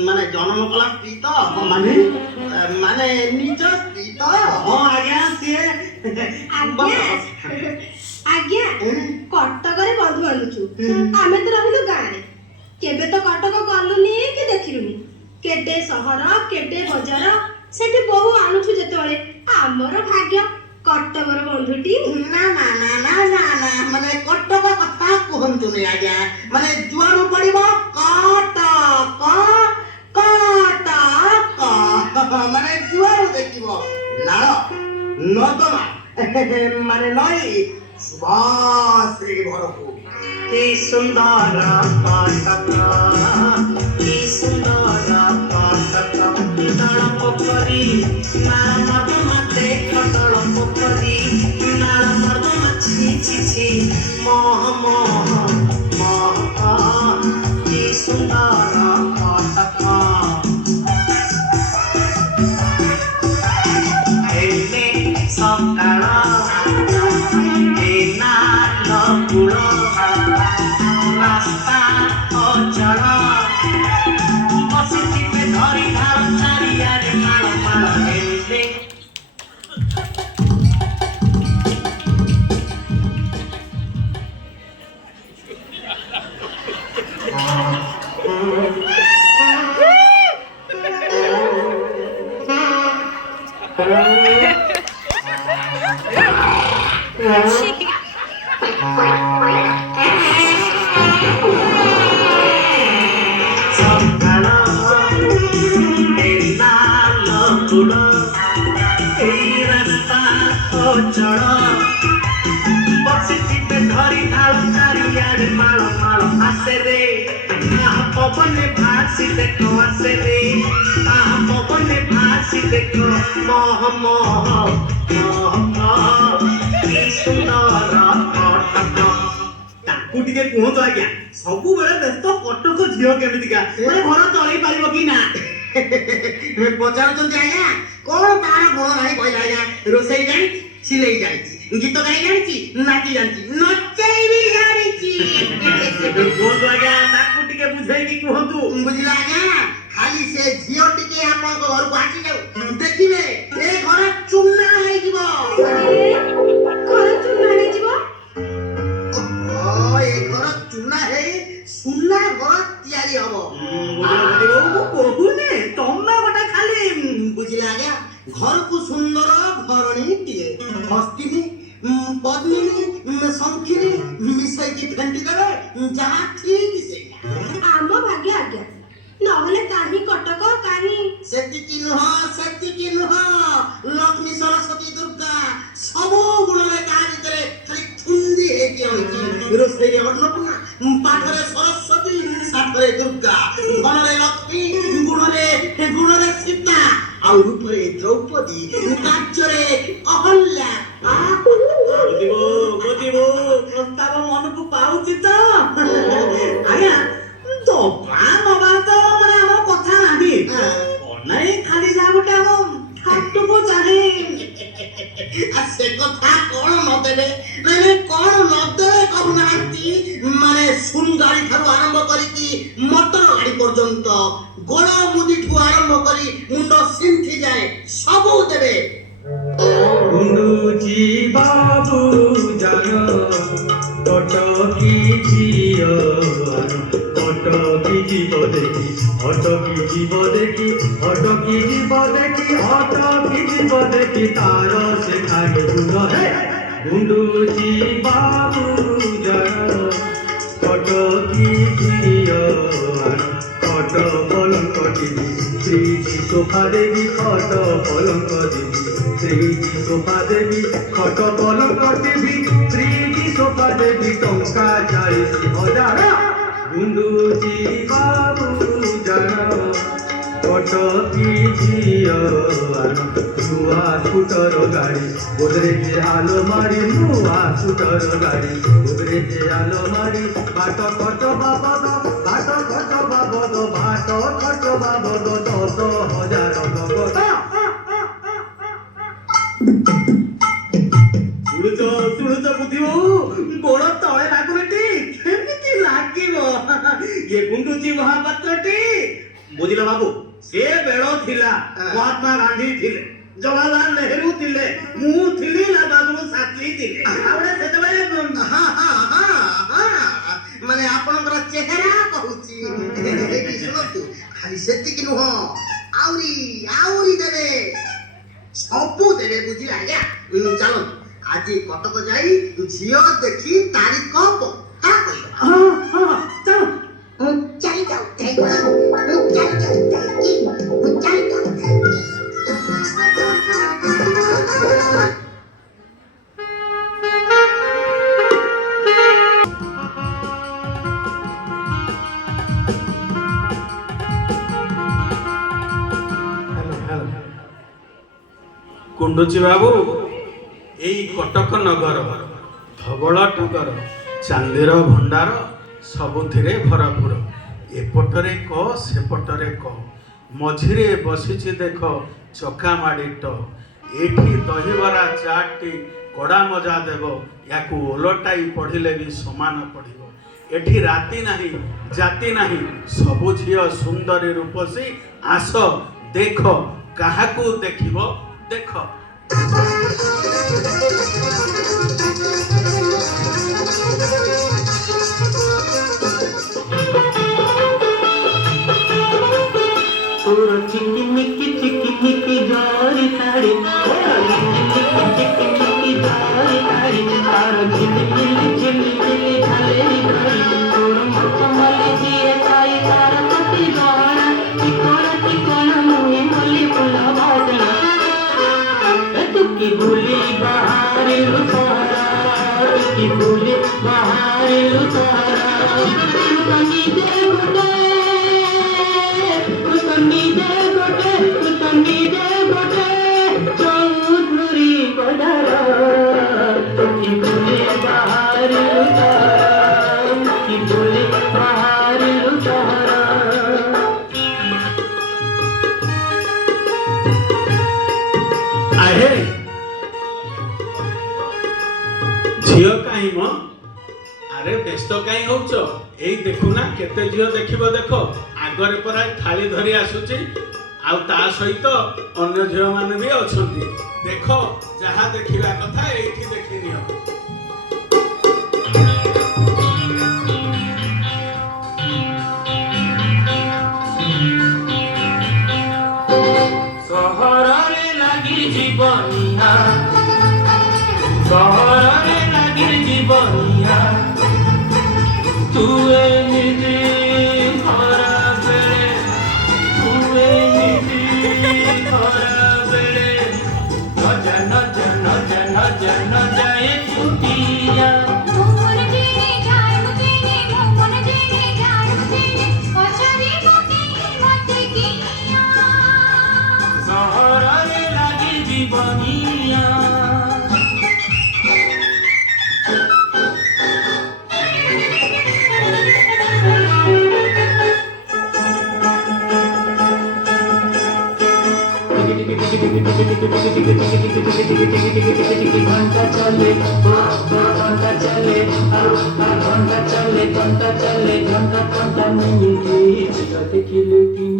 ମାନେ ଜନ୍ମ କଲା ସ୍ତ୍ରୀ ତ ମାନେ ମାନେ ନିଜ ସ୍ତ୍ରୀ ତ ହଁ ଆଜ୍ଞା ସିଏ ଆଜ୍ଞା କଟକରେ ବନ୍ଧୁ ଆଣୁଛୁ ଆମେ ତ ରହିଲୁ ଗାଁରେ କେବେ ତ କଟକ ଗଲୁନି କି ଦେଖିଲୁନି କେତେ ସହର କେତେ ବଜାର ସେଠି ବହୁ ଆଣୁଛୁ ଯେତେବେଳେ ଆମର ଭାଗ୍ୟ କଟକର ବନ୍ଧୁଟି ନା ନା ନା ନା ନା ନା ମାନେ କଟକ କଥା କୁହନ୍ତୁନି ଆଜ୍ଞା ମାନେ ଯୁଆଡୁ ପଡିବ କଟକ କଟକ ମାନେ ଯୁଆଡୁ ଦେଖିବ ନାଳ ନର୍ଦ୍ଦମା ମାନେ ନଈ ସୁବାସରେ ଭରପୁର କି ସୁନ୍ଦର କଟକ କି ସୁନ୍ଦର କଟକ ତଳ ପୋଖରୀ ନାଳ ନର୍ଦ୍ଦମା ଦେଖ ତଳ ପୋଖରୀ ନାଳ ନର୍ଦ୍ଦମା ଛି ଛି ଛି ମହ ମହ ମହ କି ସୁନ୍ଦର କଟକ ହେଲେ ସକାଳ ଏ ନାଳ କୂଳ ରାସ୍ତା ଅଚଳ ବସିଥିବେ ଧରି ଧାଳ ଚାରିଆଡ଼େ ମାଳ ମାଳ ହେଲେ ସକାଳ ଏ ନାଳ କୂଳ ଏଇ ରାସ୍ତା ଅଚଳ ବସିଥିବେ ଧରି ଧାଳ ଚାରିଆଡ଼େ ମାଳ ମାଳ ଆସେ ରେ ପବନେ ଭାସି ଦେଖ ଆସେ ରେ ପବନେ ଭାସି ଦେଖ ମହ ମହ ମହ କି ସୁନ୍ଦର କଟକ ତାକୁ ଟିକେ କୁହନ୍ତୁ ଆଜ୍ଞା ସବୁବେଳେ ବ୍ୟସ୍ତ କଟକ ଝିଅ କେମିତିକା ମାନେ ଘର ଚଳେଇ ପାରିବ କି ନା ପଚାରୁଛନ୍ତି ଆଜ୍ଞା କଣ ତାର ଗୁଣ ନାହିଁ କହିଲା ଆଜ୍ଞା ରୋଷେଇ ଜାଣିଛି ସିଲେଇ ଜାଣିଛି ଗୀତ ଗାଇ ଜାଣିଛି ନାଚି ଜାଣିଛି ନଚେଇ ବି ଜାଣିଛି କୁହନ୍ତୁ ଆଜ୍ଞା ତାକୁ ଟିକେ ବୁଝେଇକି କୁହନ୍ତୁ ବୁଝିଲା ଆଜ୍ଞା ଖାଲି ସେ ଝିଅ ଟିକେ ଆପଣଙ୍କ ଘରକୁ ଆସିଯାଉ ଦେଖିବେ ଏ ଘର ଚୂନା ହେଇଯିବ ଘର ଚୂନା ହେଇଯିବ ଏ ଘର ଚୂନା ହେଇ ସୁନା ଘର ତିଆରି ହବ ମୁଁ କହୁନି ତମେ ଗୋଟେ ଖାଲି ବୁଝିଲା ଆଜ୍ଞା ଘରକୁ ସୁନ୍ଦର ଘରଣୀଟିଏ ହସ୍ତିନୀ ପଦ୍ମିନୀ ଶଙ୍ଖିନୀ ମିଶେଇକି ଫେଣ୍ଟି ଦେବେ ଯାହା ଠିକ ସେଇଆ ଆମ ଭାଗ୍ୟ ଆଜ୍ଞା ନହେଲେ କାହିଁ କଟକ କାହିଁ ସେତିକି ନୁହଁ ଲକ୍ଷ୍ମୀ ସରସ୍ୱତୀ ଦୁର୍ଗା ସବୁ ଗୁଣରେ କାହା ଭିତରେ ଖାଲି ଖୁନ୍ଦି ହେଇକି ରହିଛି ରୋଷେଇରେ ଅନ୍ନପୂର୍ଣ୍ଣା ପାଠରେ ସରସ୍ୱତୀ ସାଥରେ ଦୁର୍ଗା ଧନରେ ଲକ୍ଷ୍ମୀ ଗୁଣରେ ସୀତା ଆଉ ରୂପରେ ଦ୍ରୌପଦୀ କାର୍ଯ୍ୟରେ ଅହଲ୍ୟା ବୁଝିବୁ ପ୍ରସ୍ତାବ ମନକୁ ପାଉଛି ତ ଆଜ୍ଞା ଦବା ନବା ତ ମାନେ ଆମ କଥା ନାହିଁ ନାଇଁ ଖାଲି ଯାହା ଗୋଟେ ଆମ ହାତକୁ ଚାହେଁ ସେ କଥା କଣ ନଦେବେ ମାନେ କଣ ନଦେବେ କରୁନାହାନ୍ତି ମାନେ ସୁନଗାଡି ଠାରୁ ଆରମ୍ଭ କରିକି ମଟର ଗାଡି ପର୍ଯ୍ୟନ୍ତ ଗୋଳ ମୁଦିଠୁ ଆରମ୍ଭ କରି ମୁଣ୍ଡ ସିନ୍ଥି ଯାଏ ସବୁ ଦେବେ ଗୁଣ୍ଡୁଚି ବାବୁ ଜାନ ଅଟକି ଝିଅ ଅଟକି ଯିବ ଦେଖି ଅଟକି ଯିବ ଦେଖି ଅଟକି ଯିବ ଦେଖି ଅଟକି ଯିବ ଦେଖି ତାର ସେ ଖାଇ ଦୂର गुंडूची बाबू जन कटकी ঝিও खट पलंक देवी श्रीजी शोभा देवी खट पलंक देवी श्रीजी शोभा देवी खट पलंक देवी श्रीजी शोभा देवी टंका 40,000 गुंडूची बाबू जन कटकी ঝিও नुआ स्कूटर गाड़ी गोदरेज आलमारी नुआ स्कूटर गाड़ी गोदरेज आलमारी बाट खट बाबद बाट खट बाबद बाट खट बाबद 10,000 नगद शुणुच बुद्धि गोड़ तले लागुटी केमिति लागिबो ये गुंडुची महापात्रटी बुझिल बाबू से बेल थिला महात्मा गांधी थिले जवाहरलाल नेहरू थिले मु थिली लालबाबू शास्त्री थिले आउडे सेतबेले ମାନେ ଆପଣଙ୍କର ଚେହେରା କହୁଛି ଏଠି ଶୁଣନ୍ତୁ ଖାଲି ସେତିକି ନୁହଁ ଆହୁରି ଆହୁରି ଦେବେ ସବୁ ଦେବେ ବୁଝିଲେ ଆଜ୍ଞା ଚାଲନ୍ତୁ ଆଜି କଟକ ଯାଇ ଝିଅ ଦେଖି ତାରିଖ ପକ୍କା କରିବା ଚାଲି ଯାଉ कुंडुची बाबू एई कटक नगर धवल टगर चांदीर भंडार सबुथिरे भरपूर एपटरे क सेपटरे क मझिरे बसिछि देख चका माडिट एठी दहीबरा चाटटी कड़ा मजा देव याकू ओलटाई पढ़िले भी समान पढ़िब एठी राति नाही जाति नाही सबु झियो सुंदरी रूपसी आस देख काहाकू देखिब देख चिकी जारी साड़ी चिकी जारी साड़ी तार झिली ढालेरी घड़ी तोर मचमली दिए ताई तार पति गाना चिकोना मुहे मली फुला बासना तुकी भूली बाहर लुसारा तुकी भूली बाहर लुसारा कनी दे गोटे चौधरी बडारा तुकी भूली बाहर लुसारा तुकी भूली बाहर लुसारा आहे झियो काई म अरे व्यस्त काई होउछ एई देखुना केते झियो देखिबो देखो आगरे परा थाली धरी आसुची आउ ता सहित अन्य झियो माने भी अछंती देखो जहा देखिबा कथा एठी देखिनियो सहररे लागि जीवनिया सहररे लागि जीवनिया तुए निजी खरा बेले तुए निजी खरा बेले न जाए छुटिया मोहन जेने जाय मुझे मोहन जेने जाय मुझे पछारी मोती मत किया सहररे लागि जीवनिया घंटा चले घंटा चले घंटा चले घंटा नहीं झिया देखिले तीन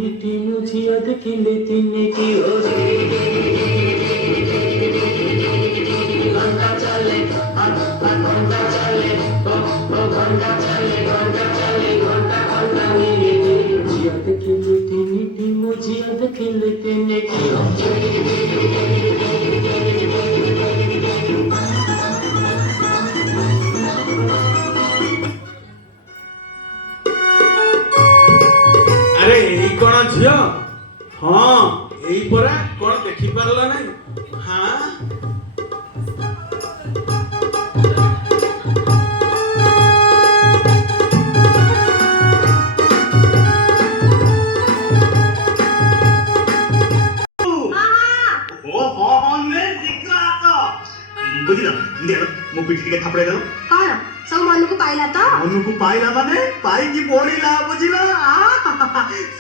झिया देखिले तीन की हो घंटा चले घंटा चले घंटा चले घंटा नहीं झिया देखिले तीन झिया देखिले तीन की हो ଝିଅ ହଁ ଏଇ ପରା କଣ ଦେଖିପାରିଲ ନାହିଁ ହଁ ଓ ହଁ ହଁ ନେ ଶୀଘ୍ର ଆସ ବୁଝିଲ ଦେଲ ମୋ ପିଠି ଟିକେ ଥାପଡେଇ ଦେଲ କଣ ସବୁ ମନକୁ ପାଇଲା ତ ମନକୁ ପାଇଲା ମାନେ ପାଇକି ପଡିଲା ବୁଝିଲ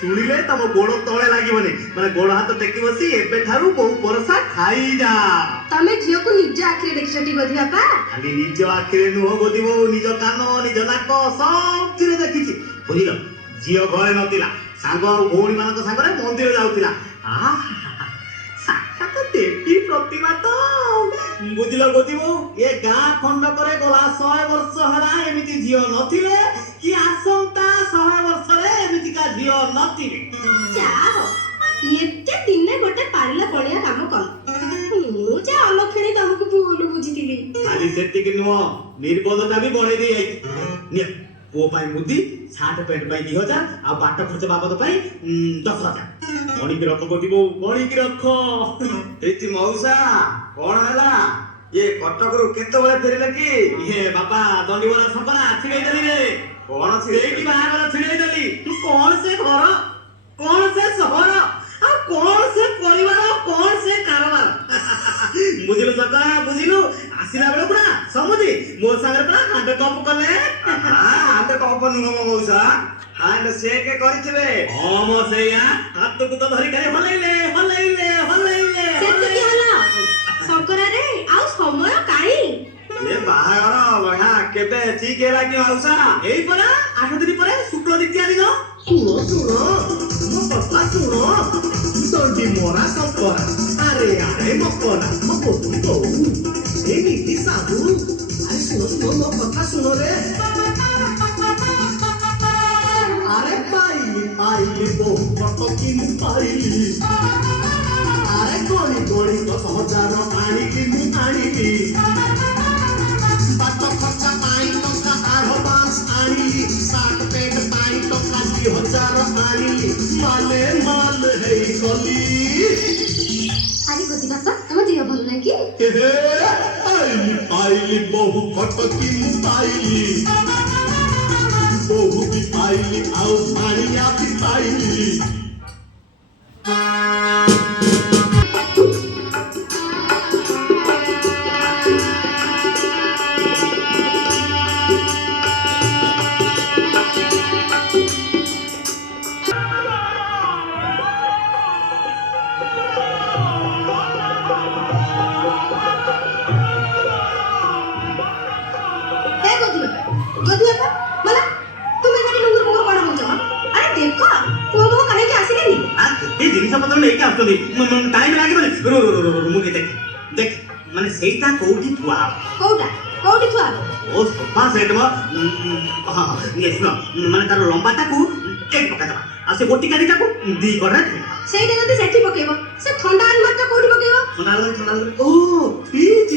ଶୁଣିଲେ ତମ ଗୋଡ ତଳେ ଲାଗିବନି ମାନେ ଗୋଡ ହାତ ଟେକି ବସି ଏବେଠାରୁ ବୋଉ ପରସା ଖାଇଯା ତମେ ଝିଅକୁ ନିଜ ଆଖିରେ ଦେଖିଛଟି ବୋଧି ବାପା ଖାଲି ନିଜ ଆଖିରେ ନୁହଁ ବୋଧି ବୋଉ ନିଜ କାନ ନିଜ ନାକ ସବୁଥିରେ ଦେଖିଛି ବୁଝିଲ ଝିଅ ଘରେ ନଥିଲା ସାଙ୍ଗ ଆଉ ଭଉଣୀ ମାନଙ୍କ ସାଙ୍ଗରେ ମନ୍ଦିର ଯାଉଥିଲା ସାକ୍ଷାତ ଦେବୀ ପ୍ରତିମା ତ ବୁଝିଲ ବୋଉ ଏ ଗାଁ ଖଣ୍ଡକରେ ଗଲା 100 ବର୍ଷ ହେଲା ଏମିତି ଝିଅ ନଥିଲେ କି ଆସନ୍ତା 100 ବର୍ଷରେ ଏମିତିକା ଝିଅ ନଥିବେ ଯାଅ ଏତେ ଦିନେ ଗୋଟେ ପାରିଲା ବଢିଆ କାମ କଲ ମୁଁ ଯା ଅଲକ୍ଷଣୀ ତମକୁ ଭୁଲ ବୁଝିଥିଲି ଖାଲି ସେତିକି ନୁହଁ ନିର୍ବୋଧତା ବି ବଢେଇ ଦେଇ ଯାଇଛି ନିଅ ପୁଅ ପାଇଁ ମୁଦି ସାର୍ଟ ପ୍ୟାଣ୍ଟ ପାଇଁ 2000 ଆଉ ବାଟ ଖର୍ଚ୍ଚ ବାବଦ ପାଇଁ 10,000 ଗଣିକି ରଖ ବୋଉ ଗଣିକି ରଖ ଏଇଠି ମଉସା କଣ ହେଲା ଇଏ କଟକରୁ କେତେବେଳେ ଫେରିଲେ କି ଇଏ ବାପା ଦଣ୍ଡିବରା ସପନା ଛିଡେଇ ଦେଲି ରେ କଣ ସେଇଠି ବାହାଘର ଛିଡେଇ ଦେଲି କଣ ସେ ଘର କଣ ସେ ସହର ଆଉ କଣ ସେ ପରିବାର କଣ ସେ କାରବାର ବୁଝିଲୁ ସକା ବୁଝିଲୁ ଆସିଲା ବେଳକୁ ନା ସମୁଦି ମୋ ସାଙ୍ଗରେ ପୁରା ହାଣ୍ଡ କପ କଲେ ହାଣ୍ଡ କପ ନୁହଁ ମୋ ମଉସା ହାଣ୍ଡ ସେକେ କରିଥିବେ ହଁ ମୋ ସେଇଆ ହାତକୁ ତ ଧରି ଖାଲି ହଲେଇଲେ ହଲେଇଲେ ହଲେଇଲେ ସେତିକି ହେଲା ଶଙ୍କରାରେ ଆଉ ସମୟ କାହିଁ ଏ ବାହାଘର ବଢିଆ କେବେ ଠିକ ହେଲା କି ମଉସା ଏଇ ପରା 8 ଦିନ ପରେ ଶୁକ୍ଳ ଦ୍ୱିତୀୟା ଦିନ ଶୁଣ ମୋ କଥା ଶୁଣ ଦଣ୍ଡି ମରା ଶଙ୍କରା ଆରେ ମକରା ମୋ ବୋଧି ବୋଉ ଏମିତି ସାଧୁ ଆରେ ଶୁଣ ମୋ କଥା ଶୁଣ ରେ ଆରେ ପାଇଲି ବୋଉ କଟକି ମୁଁ ପାଇଲି ଆରେ ଗଣି ଗଣି 10,000 ଆଣିଲି ମୁଁ ଆଣିଲି ବାଟ ଖର୍ଚ୍ଚ ପାଇଁ ଟଙ୍କା ଆଡଭାନ୍ସ ଆଣିଲି ସାର୍ଟ ପ୍ୟାଣ୍ଟ ପାଇଁ ଟଙ୍କା 2,000 ଆଣିଲି ମାଲେ ହେଇଗଲି ଆରେ ଗୋଦି ବାପା ତମ ଦେହ ଭଲ ନାହିଁ କି ପାଇଲି ବହୁ କଟକି ମୁଁ ପାଇଲି ବହୁ ବି ପାଇଲି ଆଉ ପାଣିଆ ବି ପାଇଲି ଏ ଗୋଦି ବାପା मला तुम्ही गाडी लुंगर मुंगर कଣ ହଉଛ ଆରେ ଦେଖ ପୁଅ ବୋହୂ କାହିଁକି ଆସିଲେନି ଏ ଜିନିଷ ପତ୍ର ନେଇକି ଆସୁଛନ୍ତି ଟାଇମ୍ ଲାଗିବନି ମୁଁ ଦେଖ ମାନେ ସେଇଟା କୋଉଠି ଥୁଆ ହବ କୋଉଠି ଥୁଆ ଓ ସୋଫା ସେଟ୍ ମ ହଁ ଇଏ ଶୁଣ ମାନେ ତାର ଲମ୍ବାଟାକୁ ଏଇଠି ପକାଇଦବା ଆଉ ସେ ଗୋଟି କାଠିଟାକୁ ଦି କଡ଼ରେ ସେଇଟା ଯଦି ସେଠି ପକେଇବ ସେ ଥଣ୍ଡା ଆଲମାରିଟା କୋଉଠି ପକେଇବ ଥଣ୍ଡା ଓ ଫ୍ରିଜ୍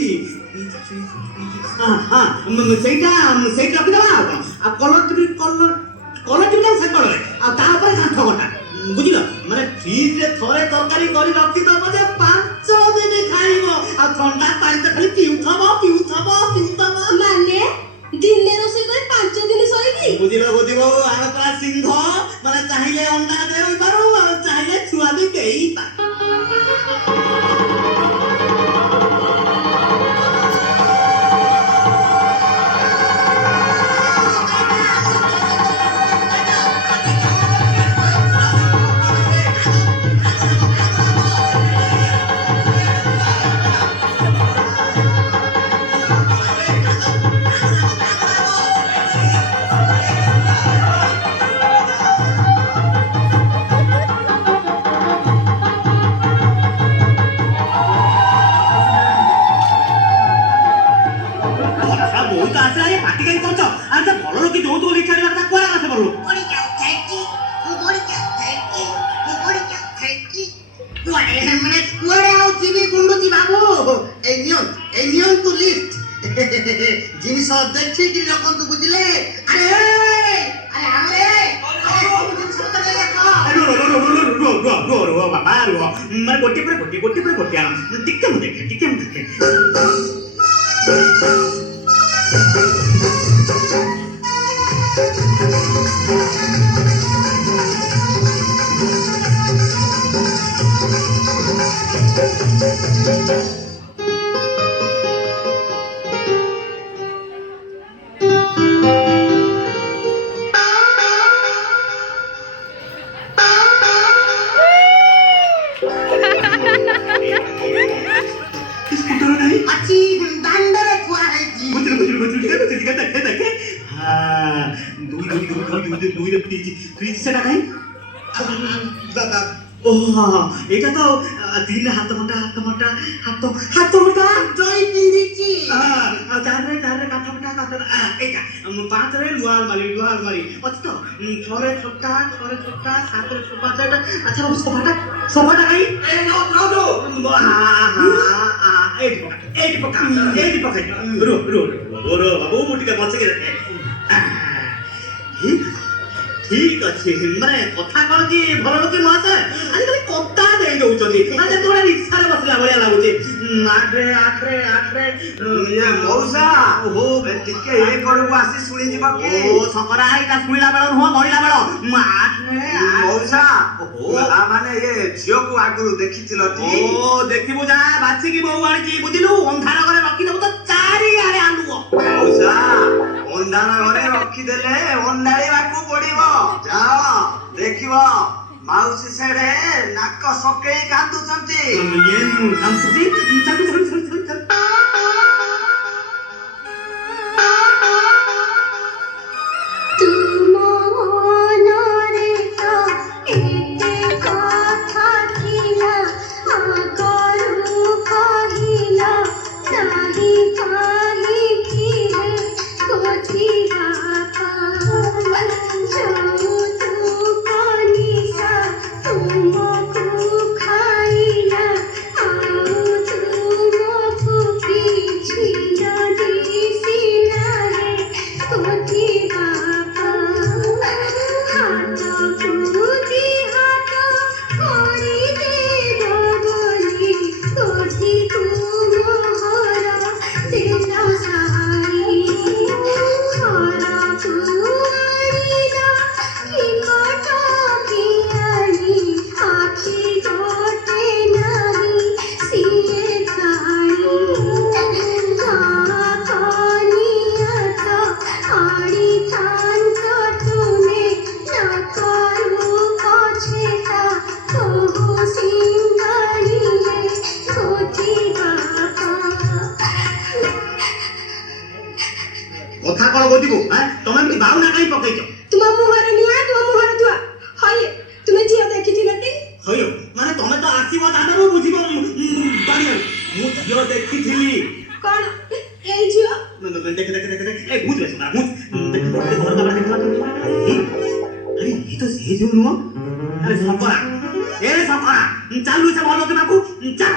ସେଇଟା ରଖିଦବା ଆଉ କଲର ଟିଭି ସେ କଲରେ ଆଉ ତା ଉପରେ କାଠ ଘଟା ବୁଝିଲ ମାନେ ଫ୍ରିଜରେ ଥରେ ତରକାରୀ କରି ରଖିଦବ ଯେ 5 ଦିନ ଖାଇବ ଆଉ ଥଣ୍ଡା ପାଣି ତ ଖାଲି ପିଉଥବ ମାନେ ଦିନେ ରୋଷେଇ କରି 5 ଦିନ ସରିକି ବୁଝିବ ଆଳପା ସିଂହ ମାନେ ଚାହିଁଲେ ଅଣ୍ଡା ଦେଇପାରୁ ଆଉ ଚାହିଁଲେ ଛୁଆ ବି ଦେଇପାରୁ জিনিস দেখি রকম বুঝলে আরে আরে আরে ମାନେ ଗୋଟିଏ ପରେ ଗୋଟିଏ ଆଣ ଟିକେ ମୁଁ ଦେଖେ ଅଛି ଦାଣ୍ଡରେ ଥୁଆ ହେଇଛି। ସେଟା କାହିଁ এইটা তো দিলে হাত মোটা ଜଇ ପିନ୍ଧିଛି। ଚାରିରେ କାଠ ମୋଟା এইটা ପାଞ୍ଚରେ ଲୁହା ଆଲମାରି ଅଛି ତ ଛଅରେ ଛୋଟା ସାତରେ ସୋଫା ସେଟ୍ ଆଚ୍ଛା ବାବୁ ସୋଫାଟା କାହିଁ এইটি পকাই রো বাবু ମୁଁ ଟିକେ ବସିକି ଦେଖେ ঠিক আছে মানে কথা কଣ କି ଭଲ ଲୋକେ ମହାଶୟ ଆଜିକାଲି କଥା ଦେଇ ଦଉଛନ୍ତି ଯେତେବେଳେ ରିକ୍ସାରେ ବସିଲା ଭଳିଆ ଲାଗୁଛି ମଉସା ଓହୋ ଟିକେ ଏ କଡ଼କୁ ଆସି ଶୁଣିଯିବ କି ସକରା ଏଇଟା ଶୁଣିଲା ବେଳ ନୁହଁ ମହିଳା ବେଳ ମଉସା ମାନେ ଏ ଝିଅକୁ ଆଗରୁ ଦେଖିଥିଲ ଓ ଦେଖିବୁ ଯା ବାଛିକି ବୋଉ ଆଣିଛି ବୁଝିଲୁ ଅନ୍ଧାର ଘରେ ରଖିଦେବୁ ତ ଚାରିଆଡେ ଆଲୁଅ ମଉସା ଅନ୍ଧାର ଘରେ ରଖିଦେଲେ ଅଣ୍ଡାଳିବାକୁ ପଡିବ ଯାଅ ଦେଖିବ ମାଉସୀ ସେଡେ ନାକ ସକେଇ କାନ୍ଦୁଛନ୍ତି ତୁମ ମନରେ ତ ଏତେ କଥା ଥିଲା ଆଗରୁ କହିଲ ନାହିଁ କାହିଁକି ଖୋଜିବା ଯୌତୁକ ନିଶା ତୁମକୁ ଖାଇଲା ଆଉ ତୁମକୁ କିଛି ଦିଶିଲାରେ ଖୋଜିବା ହାତକୁ ଦି ହାତ କରିଦେବ ବୋଲି କୋଠି ତୁମର ଦିନ ସାରି ଘରକୁ ଆଣିଲ କି କଟ ପିଆଳି ଆଖି ଗୋଟେ ନାହିଁ ସିଏ ଖାଇ କନିଆତ ଆଣିଥାନ୍ତ ତୁମେ ନକରୁ ପଛେଟା କୋହୁ ସିଙ୍ଗାଣିରେ ଖୋଜିବା କଥା କଣ ବୁଝିବୁ ତମେ ଏମିତି ବାଉନା କାହିଁ ପକେଇଛ ତୁମ ମୁହଁରେ ନିଆଁ ତୁମ ମୁହଁରେ ଧୁଆ ହଏ ତୁମେ ଝିଅ ଦେଖିଥିଲ କି ହଇଓ ମାନେ ତମେ ତ ଆସିବ ଦାଦାରୁ ବୁଝିବ ବାଡ଼ିଆରୁ ମୁଁ ଝିଅ ଦେଖିଥିଲି କଣ ଏଇ ଝିଅ ଦେଖେ ଏ ବୁଝ ବେଶ ନା ବୁଝ ଘର ଦବା ଦେଖିବା ଆରେ ଏ ତ ସେ ଝିଅ ନୁହଁ ଆରେ ସପରା ଚାଲୁ ସେ ଭଲ ଦେବାକୁ ଚାଲ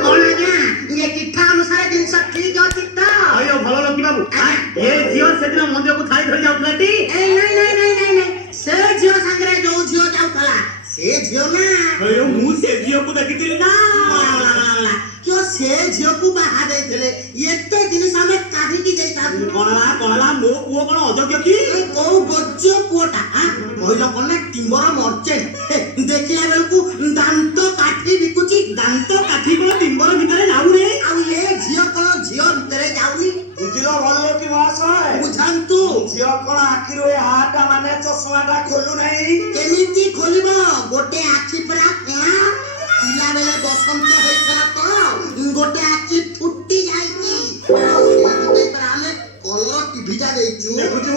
କଣ ଆଜ୍ଞା ଇଏ ଚିଠା ଅନୁସାରେ ଜିନିଷ ଠିକ ଅଛି ତ? ହଇଓ ଭଲ ଲୋକି ବାବୁ ଏ ଝିଅ ସେଦିନ ମନ୍ଦିରକୁ ଥାଳି ଧରି ଯାଉଥିଲା ଟି ନାଇଁ ସେ ଝିଅ ସାଙ୍ଗରେ ଯୋଉ ଝିଅ ଯାଉଥିଲା ସେ ଝିଅ ନା ହଇଓ ମୁଁ ସେ ଝିଅକୁ ଦେଖିଥିଲି ନା କିଓ ସେ ଝିଅକୁ ବାହା ଦେଇଥିଲେ ଏତେ ଜିନିଷ ଆମେ କାହିଁକି ଦେଇଥାନ୍ତୁ କଣ ହେଲା ମୋ ପୁଅ କଣ ଅଯୋଗ୍ୟ କି କୋଉ ଗଜ ପୁଅଟା କହିଲ କଣ ନା ଟିମ୍ବର ମର୍ଚେଣ୍ଟ ଦେଖିଲା ବେଳକୁ ଦାନ୍ତ କାଠି ବିକୁଛି ଦାନ୍ତ କାଠି କଣ ଟିମ୍ବର ଭିତରେ ଯାଉନି ଆଉ ଏ ଝିଅ କଣ ଝିଅ ଭିତରେ ଯାଉନି ବୁଝିଲ ଭଲ ଲୋକି ମହାଶୟ ବୁଝାନ୍ତୁ ଝିଅ କଣ ଆଖିରୁ ଏ ହାଟା ମାନେ ଚଷମାଟା ଖୋଲୁ ନାହିଁ କେମିତି ଖୋଲିବ ଗୋଟେ ଆଖି ପୁରା କଣା ପିଲାବେଳେ ବସନ୍ତ ହେଇଥିଲା ତ ଗୋଟେ ଆଖି ଫୁଟି ଯାଇଛି ଆଉ ସେଇଥିପାଇଁ ଆମେ କଲର ଟିଭିଟା ଦେଇଛୁ ଦେଖୁଛୁ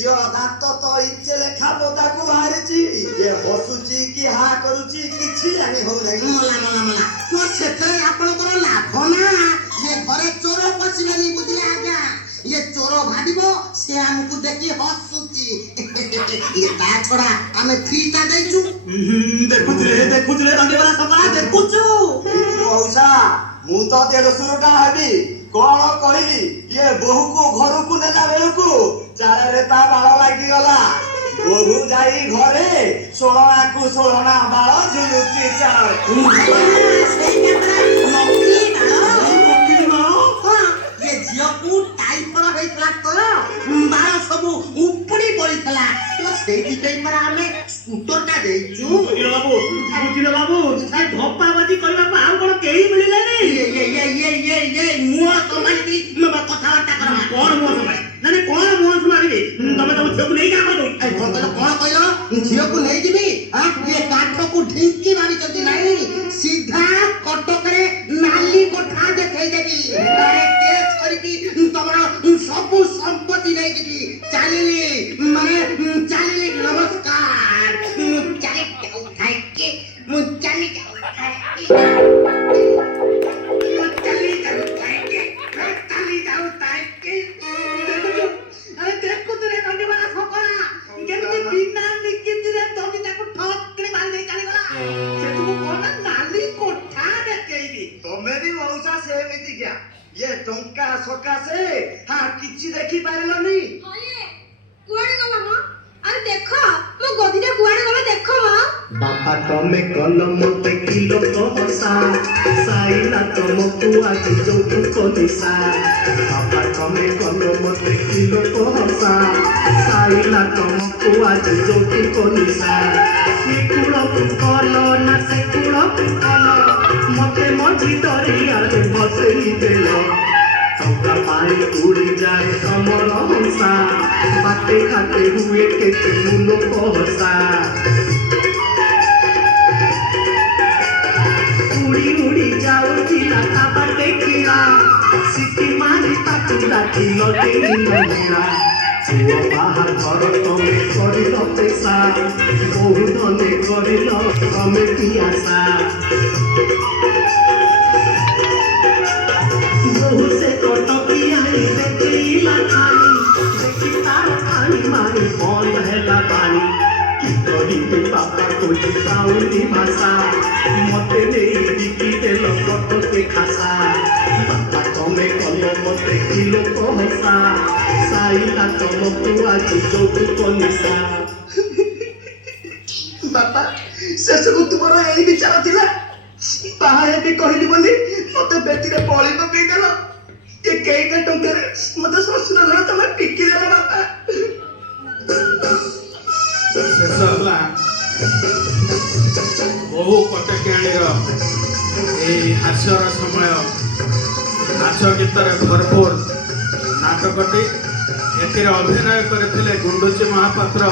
ଝିଅ ଦାନ୍ତ ତ ଇଞ୍ଚେ ଲେଖା ପଦାକୁ ବାହାରିଛି। ଇଏ ହସୁଛି କି ହା କରୁଛି କିଛି ଜାଣି ହଉନାହିଁ। ମଲା ମଲା ମଲା ତ ସେଥିରେ ଆପଣଙ୍କର ଲାଭ ନା। ଏ ଘରେ ଚୋର ପଶିବେନି ବୁଝିଲେ ଆଜ୍ଞା। ଇଏ ଚୋର ଭାବିବ ସେ ଆମକୁ ଦେଖି ହସୁଛି। ଇଏ ତା ଛଡା ଆମେ ଫ୍ରିଟା ଦେଇଛୁ। ଦେଖୁଥିଲେ ଦଣ୍ଡିବାଲା ସକାଳେ ଦେଖୁଛୁ। ମଉସା ମୁଁ ତ 150 ଟଙ୍କା ହେବି କଣ କହିବି। ଇଏ ବୋହୂକୁ ଘରକୁ ନେଲା ବେଳକୁ ଚାଳରେ ତା ବାଳ ଲାଗିଗଲା। ବୋହୂ ଯାଇ ଘରେ 16 ବାଳ ଝୁଲୁଛି ଚାଳ। ସେଇଟା ପରା ନକଲି ବାଳ। ଏ ଝିଅକୁ ଟାଇଫର ହେଇଥିଲା ତ ବାଳ ସବୁ ଉପୁଡ଼ି ପଡ଼ିଥିଲା। ତ ସେଇଥିପାଇଁ ପରା ଆମେ ସ୍କୁଟରଟା ଦେଇଛୁ। ବୁଝିଲ ବାବୁ ସେ ଧପ୍ପାବାଜି କରିବାକୁ ଆଉ କଣ କେହି ମିଳିଲେନି। ମୁହଁ ସମ୍ଭାଳିକି କଥାବାର୍ତ୍ତା କର। କଣ ମୁହଁ ସମ୍ଭାଳି ନା କଣ ମୁହଁ ସମ୍ଭାଳିବି। ତମେ ତମ ଝିଅକୁ ନେଇକି ଆମ କଣ କହିଲ ଝିଅକୁ ନେଇଯିବି। ଇଏ କାଠକୁ ଢିଙ୍କି ମାରିଛନ୍ତି ନାଇଁ ସିଧା କଟକରେ ନାଲି କୋଠା ଦେଖେଇଦେବି। କେସ୍ କରିକି ତମର ସବୁ ସମ୍ପତ୍ତି ନେଇଯିବି। ଚାଲିଲି ଚାଲିଲି ନମସ୍କାର। ଚାଲି ଯାଉଥାଏ ମୁଁ ଚାଲି ଯାଉଥାଏ ଆରେ ଦେଖୁଥିଲେ ଦଣ୍ଡିବାଲା ସକଳା କେମିତି ବିନା ନିକିତିରେ ଦଣ୍ଡି ତାକୁ ଠକ୍ କରି ମାରି ଦେଇ ଚାଲିଗଲା। ସେଠୁ କଣ ନାଲି କୋଠା ଦେଖେଇବି। ତମେ ବି ମଉସା ସେମିତି କିଆ। ଇଏ ଟଙ୍କା ସକାଶେ କିଛି ଦେଖି ପାରିଲନି। କୁଆଡେ ଗଲା ମ? ଆରେ ଦେଖ ମୋ ଗଦିଟା କୁଆଡେ ଗଲା ଦେଖ ମ। ବାପା ତମେ କଲ ମତେ କିଲୋ କହସା ସାଇଲା ତମକୁ ଆଜି ଯୌତୁକ ନିଶା। ବାପା ତମେ କଲ ମତେ କିଲୋ କହସା ସାଇଲା ତମକୁ ଆଜି ଯୌତୁକ ନିଶା। ସେ କୂଳକୁ କଲ ନା ସେ କୂଳକୁ କଲ ମତେ ମଝି ଦରିଆରେ ବସେଇ ଦେଲ। ଟଙ୍କା ପାଇ ଉଡ଼ି ଯାଏ ତମର ହଂସା ବାଟେ ଘାଟେ ହୁଏ କେତେ ମୂଲ କହସା। ଉଡ଼ି ଉଡ଼ି ଯାଉଥିଲା ତା ବାଟେ କିଳା ସିଟି ମାରି ତାକୁ ଡାକି ଲଗେଇ ନଥିଲା। ପୁଅ ବାହାଘର ତମେ କରିଲ ପେଶା ବହୁ ଧନେ କରିଲ ତମେ କି ଆଶା। ବହୁ ସେ କଟକି ଆଣି ଦେଖେଇଲା ଖାଣି ଦେଖି ତାର ଖାଣି ମାଣି ବନ୍ଦ ହେଲା ପାଣି। କି କହିବି ବାପା କହୁଛି ସାଉଲି ଭାଷା ମତେ ନେଇ ବିକି ଦେଲ କଟକେ ଖାସା। ବାପା ତମେ କଲ ମତେ କିଲୋ କହସା ସାଇଲା ତମକୁ ଆଜି ଯୌତୁକ ନିଶା। ବାପା ସେସବୁ ତୁମର ଏଇ ବିଚାର ଥିଲା। ବାହା ହେବି କହିଲି ବୋଲି ମତେ ବେଟିରେ ବଳି ପକେଇଦେଲ। ଏ କେଇଟା ଟଙ୍କାରେ ମତେ ଶ୍ୱଶୁର ଘର ତମେ ବିକି ଦେଲ ବାପା। ଶେଷ ହେଲା ବହୁ କଟକିଆଣିର ଏହି ହାସ୍ୟର ସମୟ ନାଚ ଗୀତରେ ଭରପୁର ନାଟକଟି। ଏଥିରେ ଅଭିନୟ କରିଥିଲେ ଗୁଣ୍ଡୁଚି ମହାପାତ୍ର,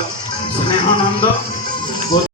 ସ୍ନେହାନନ୍ଦ